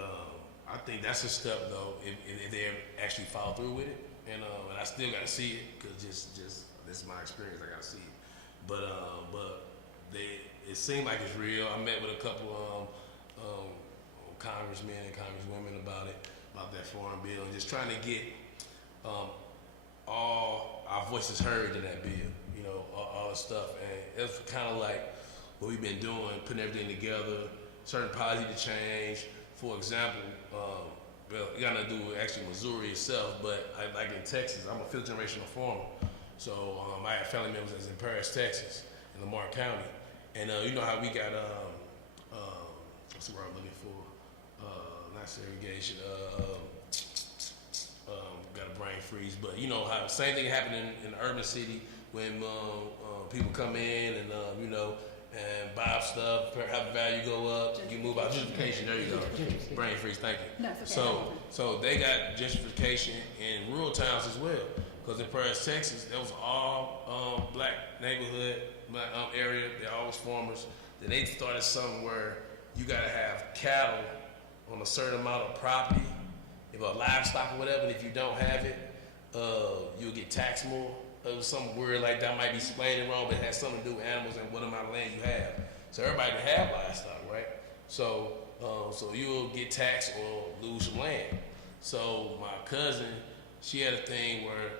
I think that's a step though if they actually follow through with it. And I still gotta see it because just this is my experience. I gotta see it. But it seemed like it's real. I met with a couple congressmen and congresswomen about that Farm Bill, and just trying to get all our voices heard in that bill, all the stuff. And it's kind of like what we've been doing, putting everything together, certain policy to change. For example, it got nothing to do with actually Missouri itself, but like in Texas, I'm a 5th generational farmer. So I have family members that's in Paris, Texas, in Lamar County. And you know how we got, what's the word I'm looking for? Not segregation, got a brain freeze, but you know how same thing happened in the urban city when people come in and, and buy stuff, have the value go up, you move out. Gentrification, there you go. Brain freeze, thank you. No, it's okay. So they got gentrification in rural towns as well. Because in Paris, Texas, that was all black neighborhood, black area. They're always farmers. Then they started something where you gotta have cattle on a certain amount of property, if a livestock or whatever. And if you don't have it, you'll get taxed more. It was some word like that. Might be explaining wrong, but it has something to do with animals and what amount of land you have. So everybody can have livestock, right? So you'll get taxed or lose some land. So my cousin, she had a thing where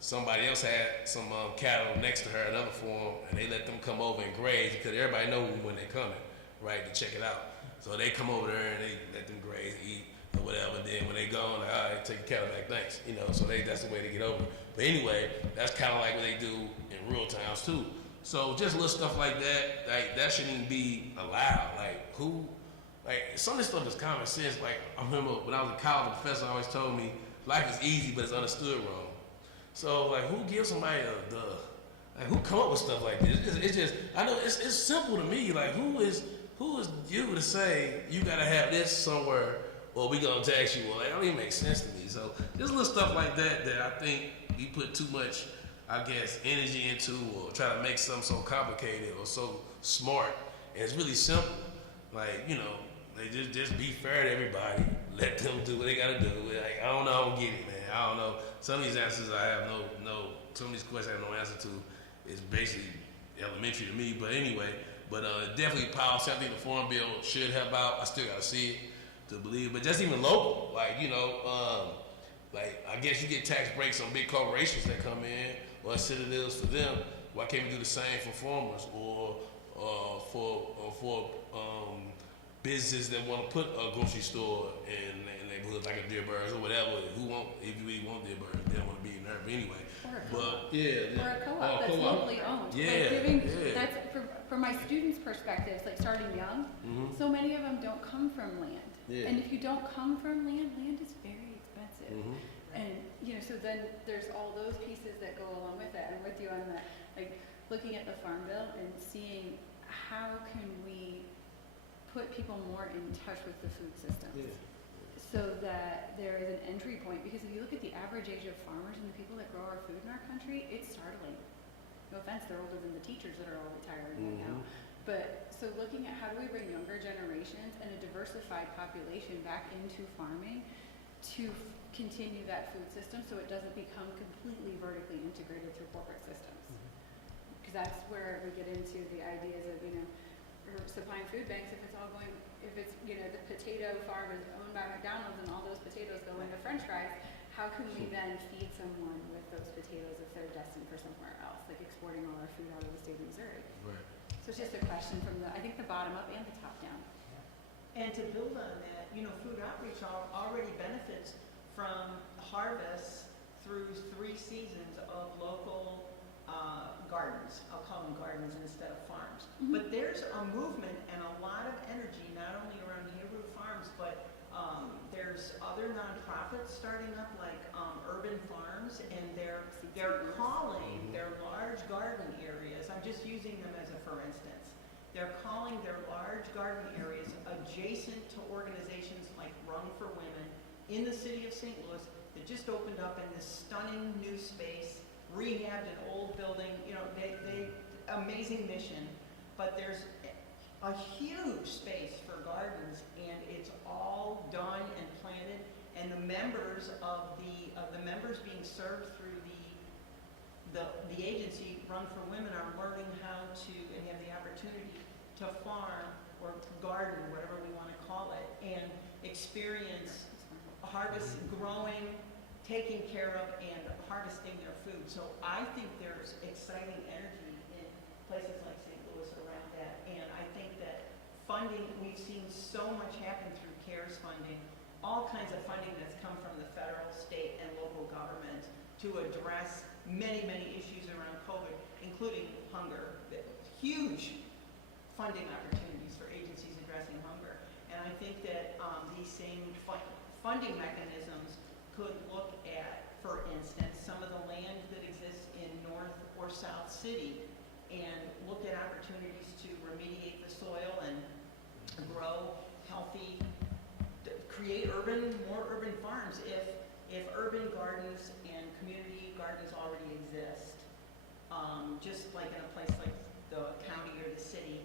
somebody else had some cattle next to her, another farm, and they let them come over and graze because everybody knows when they're coming, right, to check it out. So they come over there and they let them graze, eat, or whatever. And then when they gone, like, all right, take your cattle back, thanks. So that's the way to get over. But anyway, that's kind of like what they do in rural towns too. So just little stuff like that shouldn't even be allowed. Some of this stuff is common sense. Like, I remember when I was in college, the professor always told me, life is easy, but it's understood wrong. So, who gives somebody who come up with stuff like this? It's just I know it's simple to me. Like, who is you to say you gotta have this somewhere, or we gonna tax you? Well, that don't even make sense to me. So, just little stuff like that I think we put too much, I guess, energy into, or try to make something so complicated or so smart, and it's really simple. They just be fair to everybody. Let them do what they gotta do. I don't know. I don't get it, man. I don't know. Some of these answers I have some of these questions I have no answer to. It's basically elementary to me, but anyway. But definitely policy. I think the Farm Bill should help out. I still gotta see it to believe. But just even local, I guess you get tax breaks on big corporations that come in, or citadels for them. Why can't we do the same for farmers or for businesses that want to put a grocery store in neighborhoods like a Dearborn's or whatever? If you really want Dearborn's, they don't want to be in there. But anyway, Or a co-op that's co-op. locally owned. That's from my students' perspectives, like starting young. Mm-hmm. So many of them don't come from land, Yeah. and if you don't come from land is very expensive. Mm-hmm. And so then there's all those pieces that go along with that. I'm with you on that. Like looking at the Farm Bill and seeing how can we put people more in touch with the food systems. Yeah. So that there is an entry point, because if you look at the average age of farmers and the people that grow our food in our country, it's startling. No offense, they're older than the teachers that are all retired right now. But so looking at how do we bring younger generations and a diversified population back into farming to continue that food system so it doesn't become completely vertically integrated through corporate systems. Because that's where we get into the ideas of, supplying food banks if it's the potato farm is owned by McDonald's and all those potatoes go into French fries, how can we then feed someone with those potatoes if they're destined for somewhere else, like exporting all our food out of the state of Missouri? Right. So it's just a question from I think the bottom up and the top down. And to build on that, food outreach already benefits from harvests through 3 seasons of local gardens. I'll call them gardens instead of farms. Mhm. But there's a movement and a lot of energy, not only around Hebrew Farms, but there's other nonprofits starting up like Urban Farms, and they're calling their large garden areas, I'm just using them as a for instance, they're calling their large garden areas adjacent to organizations like Run for Women in the city of St. Louis that just opened up in this stunning new space, rehabbed an old building, they amazing mission, but there's a huge space for gardens, and it's all done and planted, and the members being served through the agency Run for Women are learning how to and have the opportunity to farm or garden, whatever we want to call it, and experience harvest, growing, taking care of, and harvesting their food. So I think there's exciting energy in places like St. Louis around that, and I think that funding, we've seen so much happen through CARES funding, all kinds of funding that's come from the federal, state, and local government to address many, many issues around COVID, including hunger. Huge funding opportunities for agencies addressing hunger. And I think that these same funding mechanisms could look at, for instance, some of the land that exists in North or South City and look at opportunities to remediate the soil and grow healthy, create more urban farms. If urban gardens and community gardens already exist, just like in a place like the county or the city,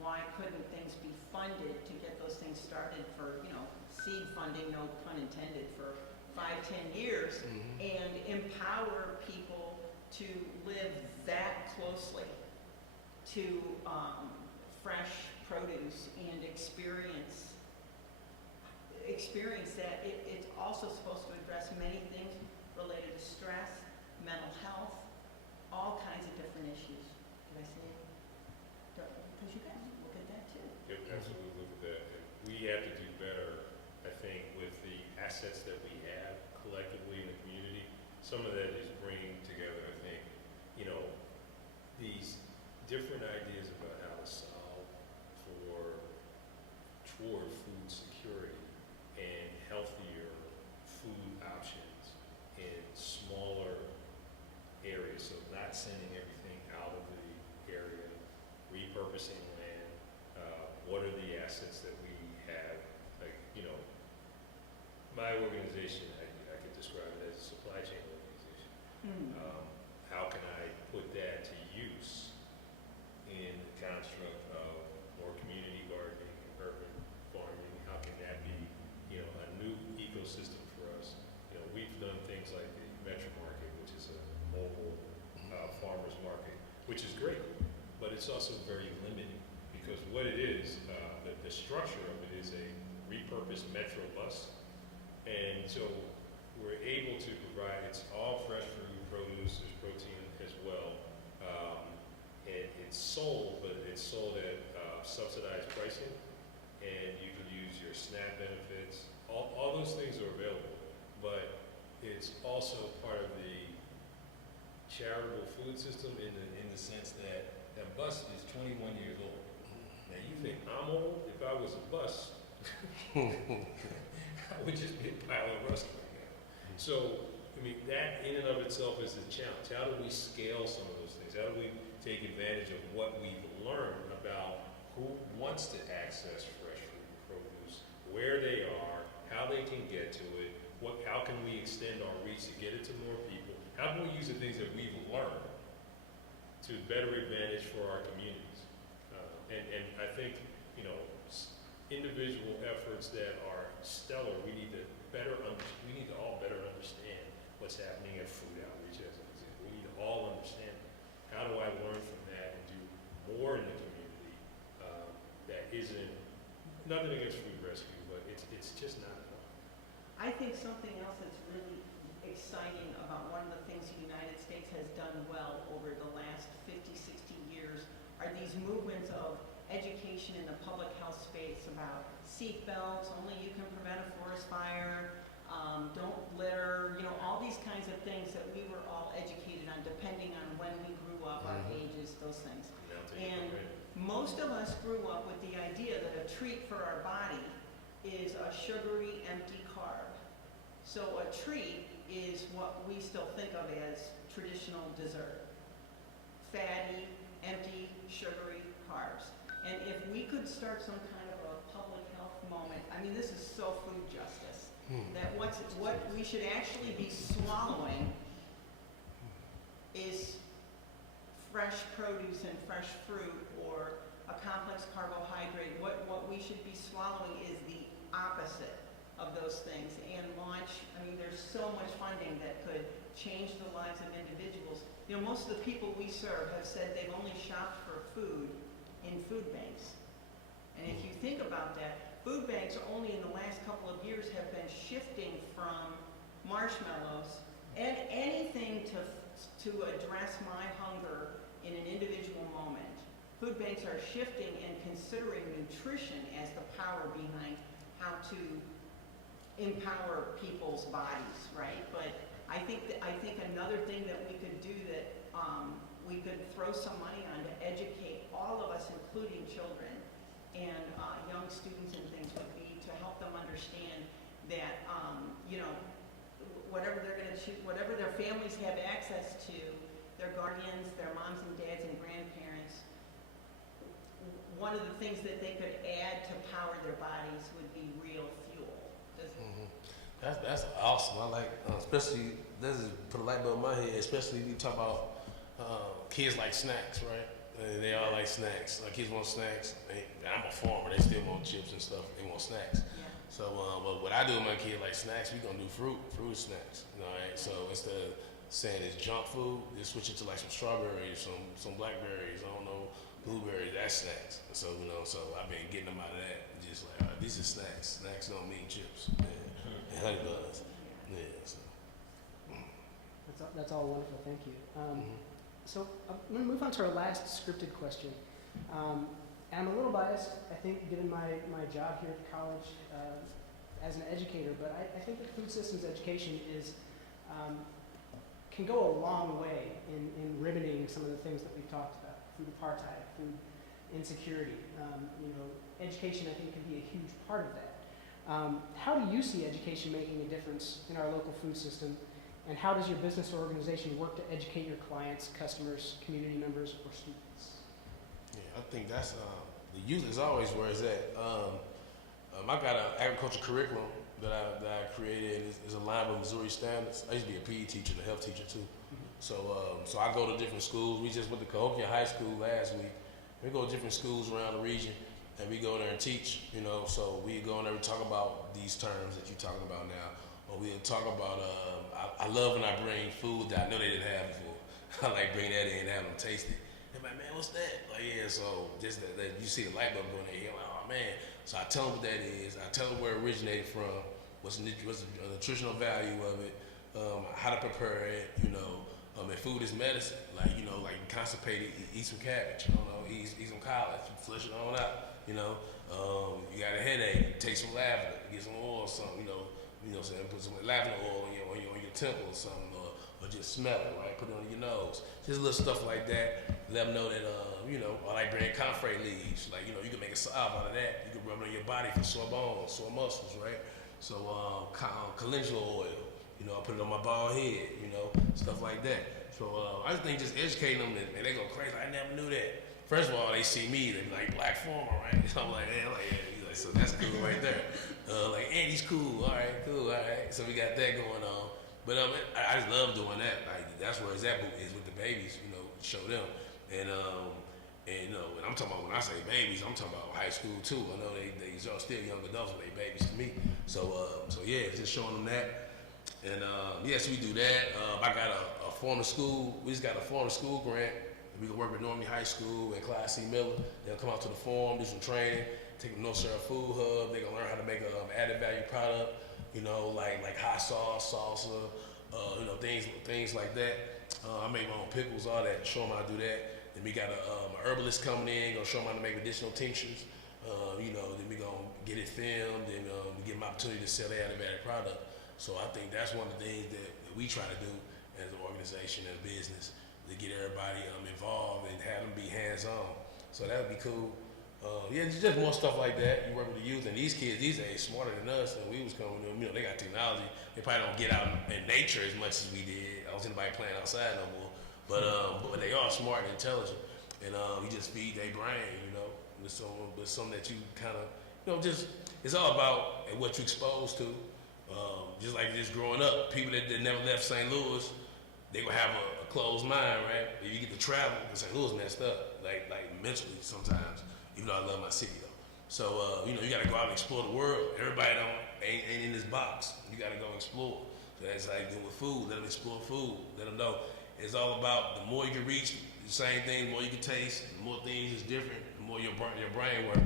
why couldn't things be funded to get those things started for, seed funding, no pun intended, for 5-10 years, and empower people to live that closely to fresh produce and experience that. It's also supposed to address many things related to stress, mental health, all kinds of different issues. Did I say it? Because you guys look at that too. Yep, absolutely look at that. And we have to do better, I think, with the assets that we have collectively in the community. Some of that is bringing together, I think, these different ideas about how to solve toward food security and healthier food options in smaller areas. So not sending everything out of the area, repurposing land. What are the assets that we have? Like, my organization, I could describe it as a supply chain organization. How can I put that to use in the construct of more community gardening, urban farming? How can that be, a new ecosystem for us? We've done things like the Metro Market, which is a mobile farmers market, which is great, but it's also very limiting because what it is, the structure of it is a repurposed Metro bus, and so we're able to provide, it's all fresh fruit, produce, there's protein as well. It's sold, but it's sold at subsidized pricing, and you can use your SNAP benefits. All those things are available, but it's also part of the charitable food system in the sense that that bus is 21 years old. Now you think I'm old? If I was a bus, I would just be a pile of rust right now. So, that in and of itself is a challenge. How do we scale some of those things? How do we take advantage of what we've learned about who wants to access fresh fruit and produce, where they are, how they can get to it, how can we extend our reach to get it to more people? How can we use the things that we've learned to better advantage for our communities? And I think, individual efforts that are stellar, we need to all better understand what's happening at food outreach as an example. We need to all understand how do I learn from that and do more in the community that isn't, nothing against food rescue, but it's just not enough. I think something else that's really has done well over the last 50, 60 years are these movements of education in the public health space about seat belts, only you can prevent a forest fire, don't litter, you know, all these kinds of things that we were all educated on depending on when we grew up, our ages, those things. And most of us grew up with the idea that a treat for our body is a sugary, empty carb. So a treat is what we still think of as traditional dessert. Fatty, empty, sugary carbs. And if we could start some kind of a public health moment, I mean, this is so food justice, that what we should actually be swallowing is fresh produce and fresh fruit or a complex carbohydrate. What we should be swallowing is the opposite of those things and launch, I mean, there's so much funding that could change the lives of individuals. You know, most of the people we serve have said they've only shopped for food in food banks. And if you think about that, food banks only in the last couple of years have been shifting from marshmallows and anything to address my hunger in an individual moment. Food banks are shifting and considering nutrition as the power behind how to empower people's bodies, right? But I think another thing that we could do that we could throw some money on to educate all of us, including children and young students and things, would be to help them understand that you know, whatever they're going to choose, whatever their families have access to, their guardians, their moms and dads and grandparents, one of the things that they could add to power their bodies would be real fuel. That's awesome. I like, especially, this is put a light bulb in my head, especially when you talk about kids like snacks, right? And they all like snacks. Kids want snacks. I'm a farmer. They still want chips and stuff. They want snacks. Yeah. So, but what I do with my kids like snacks, we gonna do fruit snacks. You know, right? So instead of saying it's junk food, just switch it to like some strawberries, some blackberries, I don't know, blueberries. That's snacks. So you know, so I've been getting them out of that. Just like, all right, these are snacks. Snacks don't mean chips. Yeah. And honey buns. Yeah. So. That's all wonderful. Thank you. So I'm going to move on to our last scripted question. And I'm a little biased, I think, given my job here at the college as an educator, but I think that food systems education is can go a long way in ribboning some of the things that we've talked about: food apartheid, food insecurity. You know, education, I think, can be a huge part of that. How do you see education making a difference in our local food system? And how does your business or organization work to educate your clients, customers, community members, or students? Yeah, I think that's the youth is always where it's at. I got an agriculture curriculum that I created. It's aligned with Missouri standards. I used to be a PE teacher, and a health teacher too. So I go to different schools. We just went to Cahokia High School last week. We go to different schools around the region, and we go there and teach. You know, so we go in there and talk about these terms that you're talking about now. Or we'll talk about, I love when I bring food that I know they didn't have before. I like bring that in and have them taste it. They're like, man, what's that? Like, yeah, so just that you see the light bulb going in here, like, oh man. So I tell them what that is. I tell them where it originated from, what's the nutritional value of it, how to prepare it, you know. And food is medicine. Like, you know, like constipated, eat some cabbage, you know, eat some collard, flush it on out, you know. You got a headache, take some lavender, get some oil or something, you know what I'm saying, put some lavender oil on your temple or something, or just smell it, right? Put it on your nose. Just little stuff like that. Let them know that, you know, I like bringing comfrey leaves. Like, you know, you can make a salve out of that. You can rub it on your body for sore bones, sore muscles, right? So, calendula oil, you know, I put it on my bald head, you know, stuff like that. So, I just think just educating them, and they go crazy. I never knew that. First of all, they see me, they be like, Black Farmer, right? So I'm like, yeah, so that's cool right there. Like, Andy's cool, all right, cool, all right. So we got that going on. But I just love doing that. Like, that's where it's at is with the babies, you know, show them. And you know, and I'm talking about, when I say babies, I'm talking about high school too. I know they are still young adults, but they babies to me. So yeah, just showing them that. And yes, we do that. I got a former school. We just got a former school grant. We can work with Normie High School and Clyde C. Miller. They'll come out to the farm, do some training, take them to North Shore Food Hub. They're gonna learn how to make an added value product, you know, like hot sauce, salsa, you know, things like that. I make my own pickles, all that. Show them how to do that. Then we got a herbalist coming in, gonna show them how to make medicinal tinctures. Then we gonna get it filmed and we give them opportunity to sell their added product. So I think that's one of the things that we try to do as an organization and a business, to get everybody involved and have them be hands-on. So that would be cool. Just more stuff like that. You work with the youth, and these kids these days smarter than us. And we was coming to them, they got technology. They probably don't get out in nature as much as we did. I don't see anybody playing outside no more. But they are smart and intelligent, and you just feed their brain, with something that you kind of, just it's all about what you exposed to. Just like just growing up, people that never left St. Louis, they gonna have a closed mind, right? If you get to travel, St. Louis messed up, like mentally sometimes. Even though I love my city though. So you gotta go out and explore the world. Everybody ain't in this box. You gotta go explore. So that's how you do with food. Let them explore food. Let them know it's all about the more you can reach, the same thing, the more you can taste, the more things is different, the more your brain work.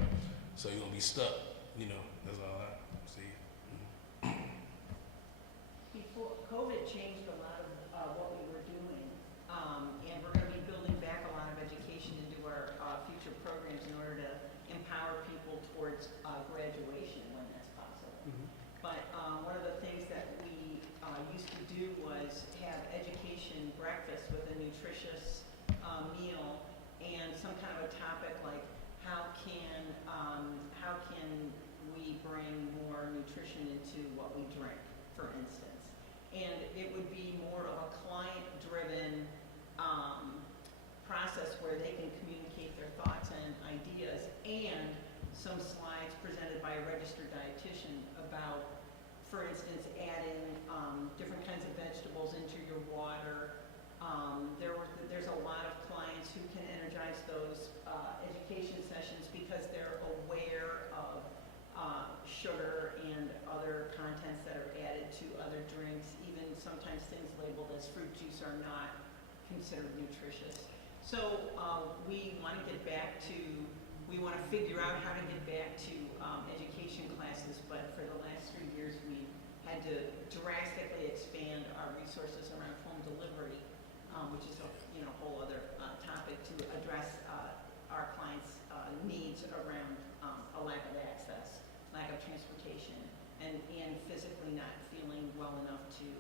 So you're gonna be stuck. That's all I see. Before COVID changed a lot of what we were doing, and we're going to be building back a lot of education into our future programs in order to empower people towards graduation when that's possible. Mhm. But one of the things that we used to do was have education breakfast with a nutritious meal and some kind of a topic like how can we bring more nutrition into what we drink, for instance. And it would be more of a client-driven process where they can communicate their thoughts and ideas, and some slides presented by a registered dietitian about, for instance, adding different kinds of vegetables into your water. There's a lot of clients who can energize those education sessions because they're aware of sugar and other contents that are added to other drinks. Even sometimes things labeled as fruit juice are not considered nutritious. So we want to figure out how to get back to education classes, but for the last 3 years we had to drastically expand our resources around home delivery, which is a whole other topic to address our clients' needs around a lack of access, lack of transportation, and physically not feeling well enough to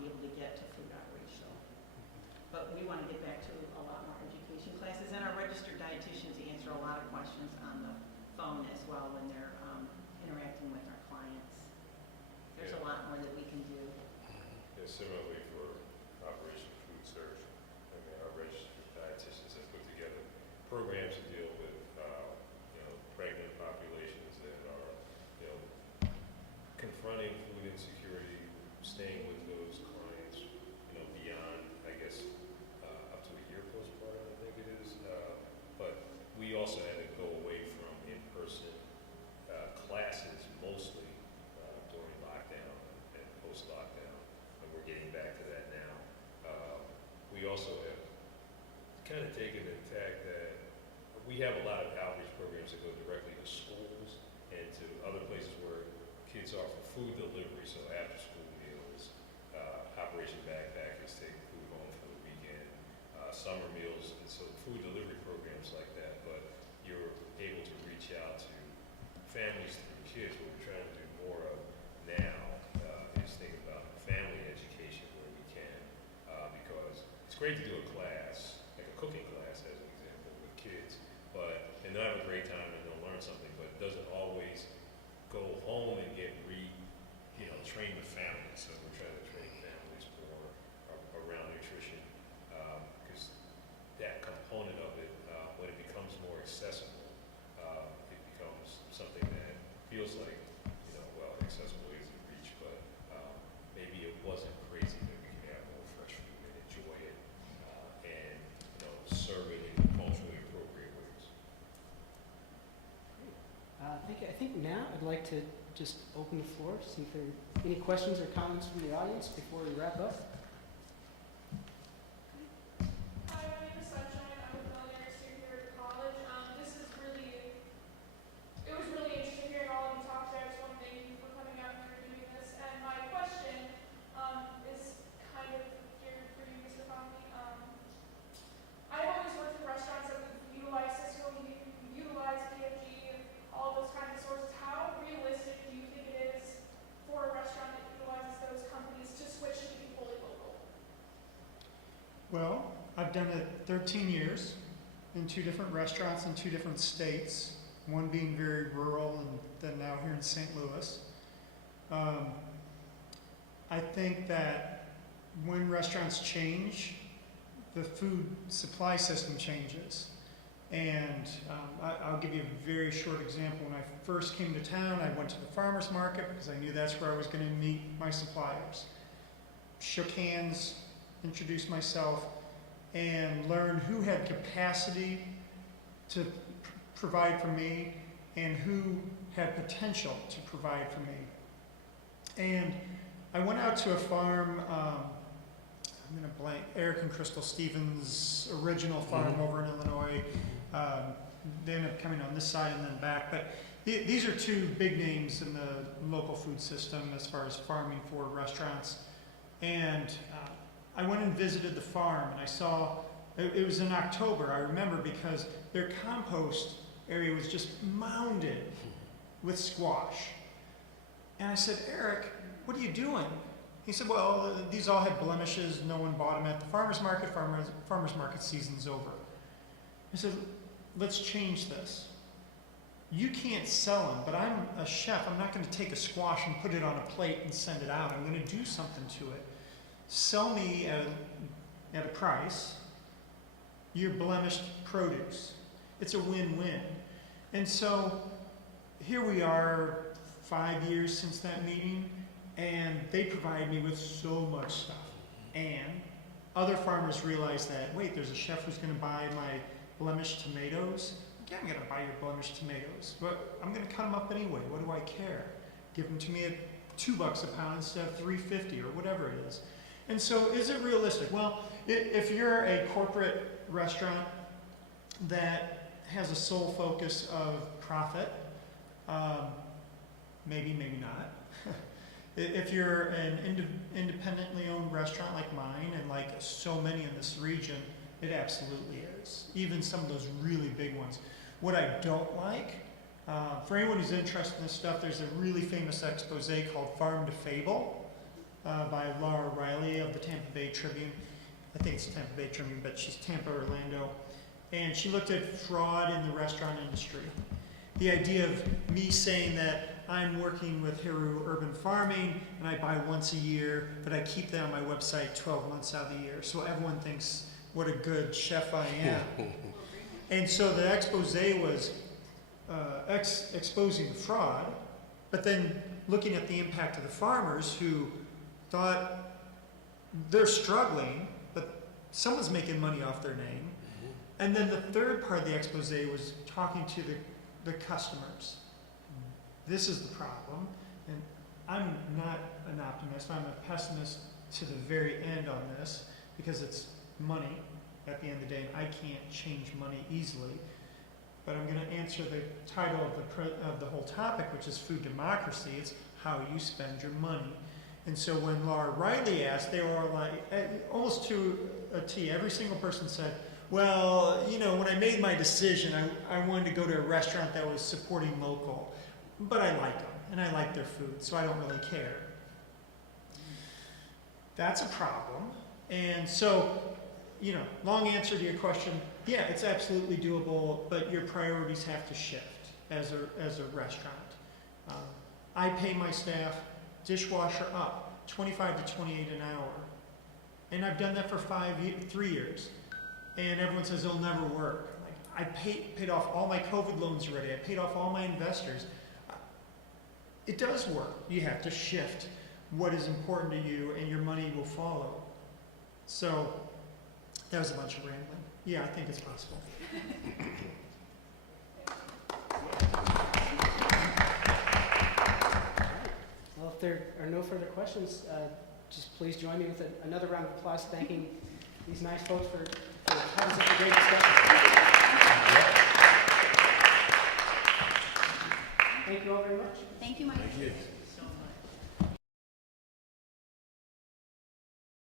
be able to get to food outreach. So, but we want to get back to a lot more education classes, and our registered dietitians answer a lot of questions on the phone as well when they're interacting with our clients. There's a lot more that we can do. Similarly for Operation Food Search, our registered dietitians have put together programs to deal with pregnant populations that are confronting food insecurity, staying with those clients beyond, I guess, up to a year postpartum, I think it is. But we also had to go away from in-person classes mostly during lockdown and post-lockdown, and we're getting back to that now. We also have kind of taken the tack that we have a lot of outreach programs that go directly to schools and to other places where kids are for food delivery, so after school meals, Operation Backpackers take food home for the weekend, summer meals, and so food delivery programs like that. But you're able to reach out to families through kids. What we're trying to do more of now is think about family education where we can, because it's great to do a class, like a cooking class as an example with kids, and they'll have a great time and they'll learn something, but it doesn't always go home and get train the families. So we're trying to train families more around nutrition, because that component of it, when it becomes more accessible, it becomes something that feels like, accessible is in reach, but maybe it wasn't crazy that we could have more fresh food and enjoy it, and serve it in culturally appropriate ways. I think now I'd like to just open the floor, see if there are any questions or comments from the audience before we wrap up. Hi, my name is Sunshine. I'm a culinary student here at the college. It was really interesting hearing all of you talk today. I just want to thank you for coming out here and doing this. And my question is kind of geared for you, Mr. Fong. Well, I've done it 13 years in 2 different restaurants in 2 different states, one being very rural and then now here in St. Louis. I think that when restaurants change, the food supply system changes. And I'll give you a very short example. When I first came to town, I went to the farmer's market because I knew that's where I was going to meet my suppliers. Shook hands, introduced myself, and learned who had capacity to provide for me and who had potential to provide for me. And I went out to a farm, I'm going to blank, Eric and Crystal Stevens' original farm over in Illinois. They ended up coming on this side and then back. But these are 2 big names in the local food system as far as farming for restaurants. And I went and visited the farm, and I saw, it was in October, I remember, because their compost area was just mounded with squash. And I said, Eric, what are you doing? He said, well, these all had blemishes, no one bought them at the farmer's market, farmer's market season's over. I said, let's change this. You can't sell them, but I'm a chef. I'm not going to take a squash and put it on a plate and send it out. I'm going to do something to it. Sell me at a price your blemished produce. It's a win-win. And so here we are 5 years since that meeting, and they provide me with so much stuff. And other farmers realize that, wait, there's a chef who's going to buy my blemished tomatoes. Yeah, I'm going to buy your blemished tomatoes, but I'm going to cut them up anyway. What do I care? Give them to me at $2 a pound instead of $3.50 or whatever it is. And so is it realistic? Well, if you're a corporate restaurant that has a sole focus of profit, maybe, maybe not. If you're an independently owned restaurant like mine and like so many in this region, it absolutely is. Even some of those really big ones. What I don't like, for anyone who's interested in this stuff, there's a really famous expose called Farm to Fable by Laura Riley of the Tampa Bay Tribune. I think it's Tampa Bay Tribune, but she's Tampa, Orlando. And she looked at fraud in the restaurant industry. The idea of me saying that I'm working with Heru Urban Farming and I buy once a year, but I keep that on my website 12 months out of the year. So everyone thinks what a good chef I am. And so the expose was exposing the fraud, but then looking at the impact of the farmers who thought they're struggling, but someone's making money off their name. And then the third part of the expose was talking to the customers. This is the problem. And I'm not an optimist. I'm a pessimist to the very end on this because it's money at the end of the day. And I can't change money easily. But I'm going to answer the title of the whole topic, which is food democracy. It's how you spend your money. And so when Laura Riley asked, they were like, almost to a T, every single person said, well, you know, when I made my decision, I wanted to go to a restaurant that was supporting local. But I like them, and I like their food, so I don't really care. That's a problem. And so, you know, long answer to your question, yeah, it's absolutely doable, but your priorities have to shift as a restaurant. I pay my staff dishwasher up, 25 to 28 an hour. And I've done that for 3 years. And everyone says it'll never work. Like, I paid off all my COVID loans already. I paid off all my investors. It does work. You have to shift what is important to you, and your money will follow. So that was a bunch of rambling. Yeah, I think it's possible. Well, if there are no further questions, just please join me with another round of applause thanking these nice folks for having such a great discussion. Thank you all very much. Thank you, Mike. Thank you.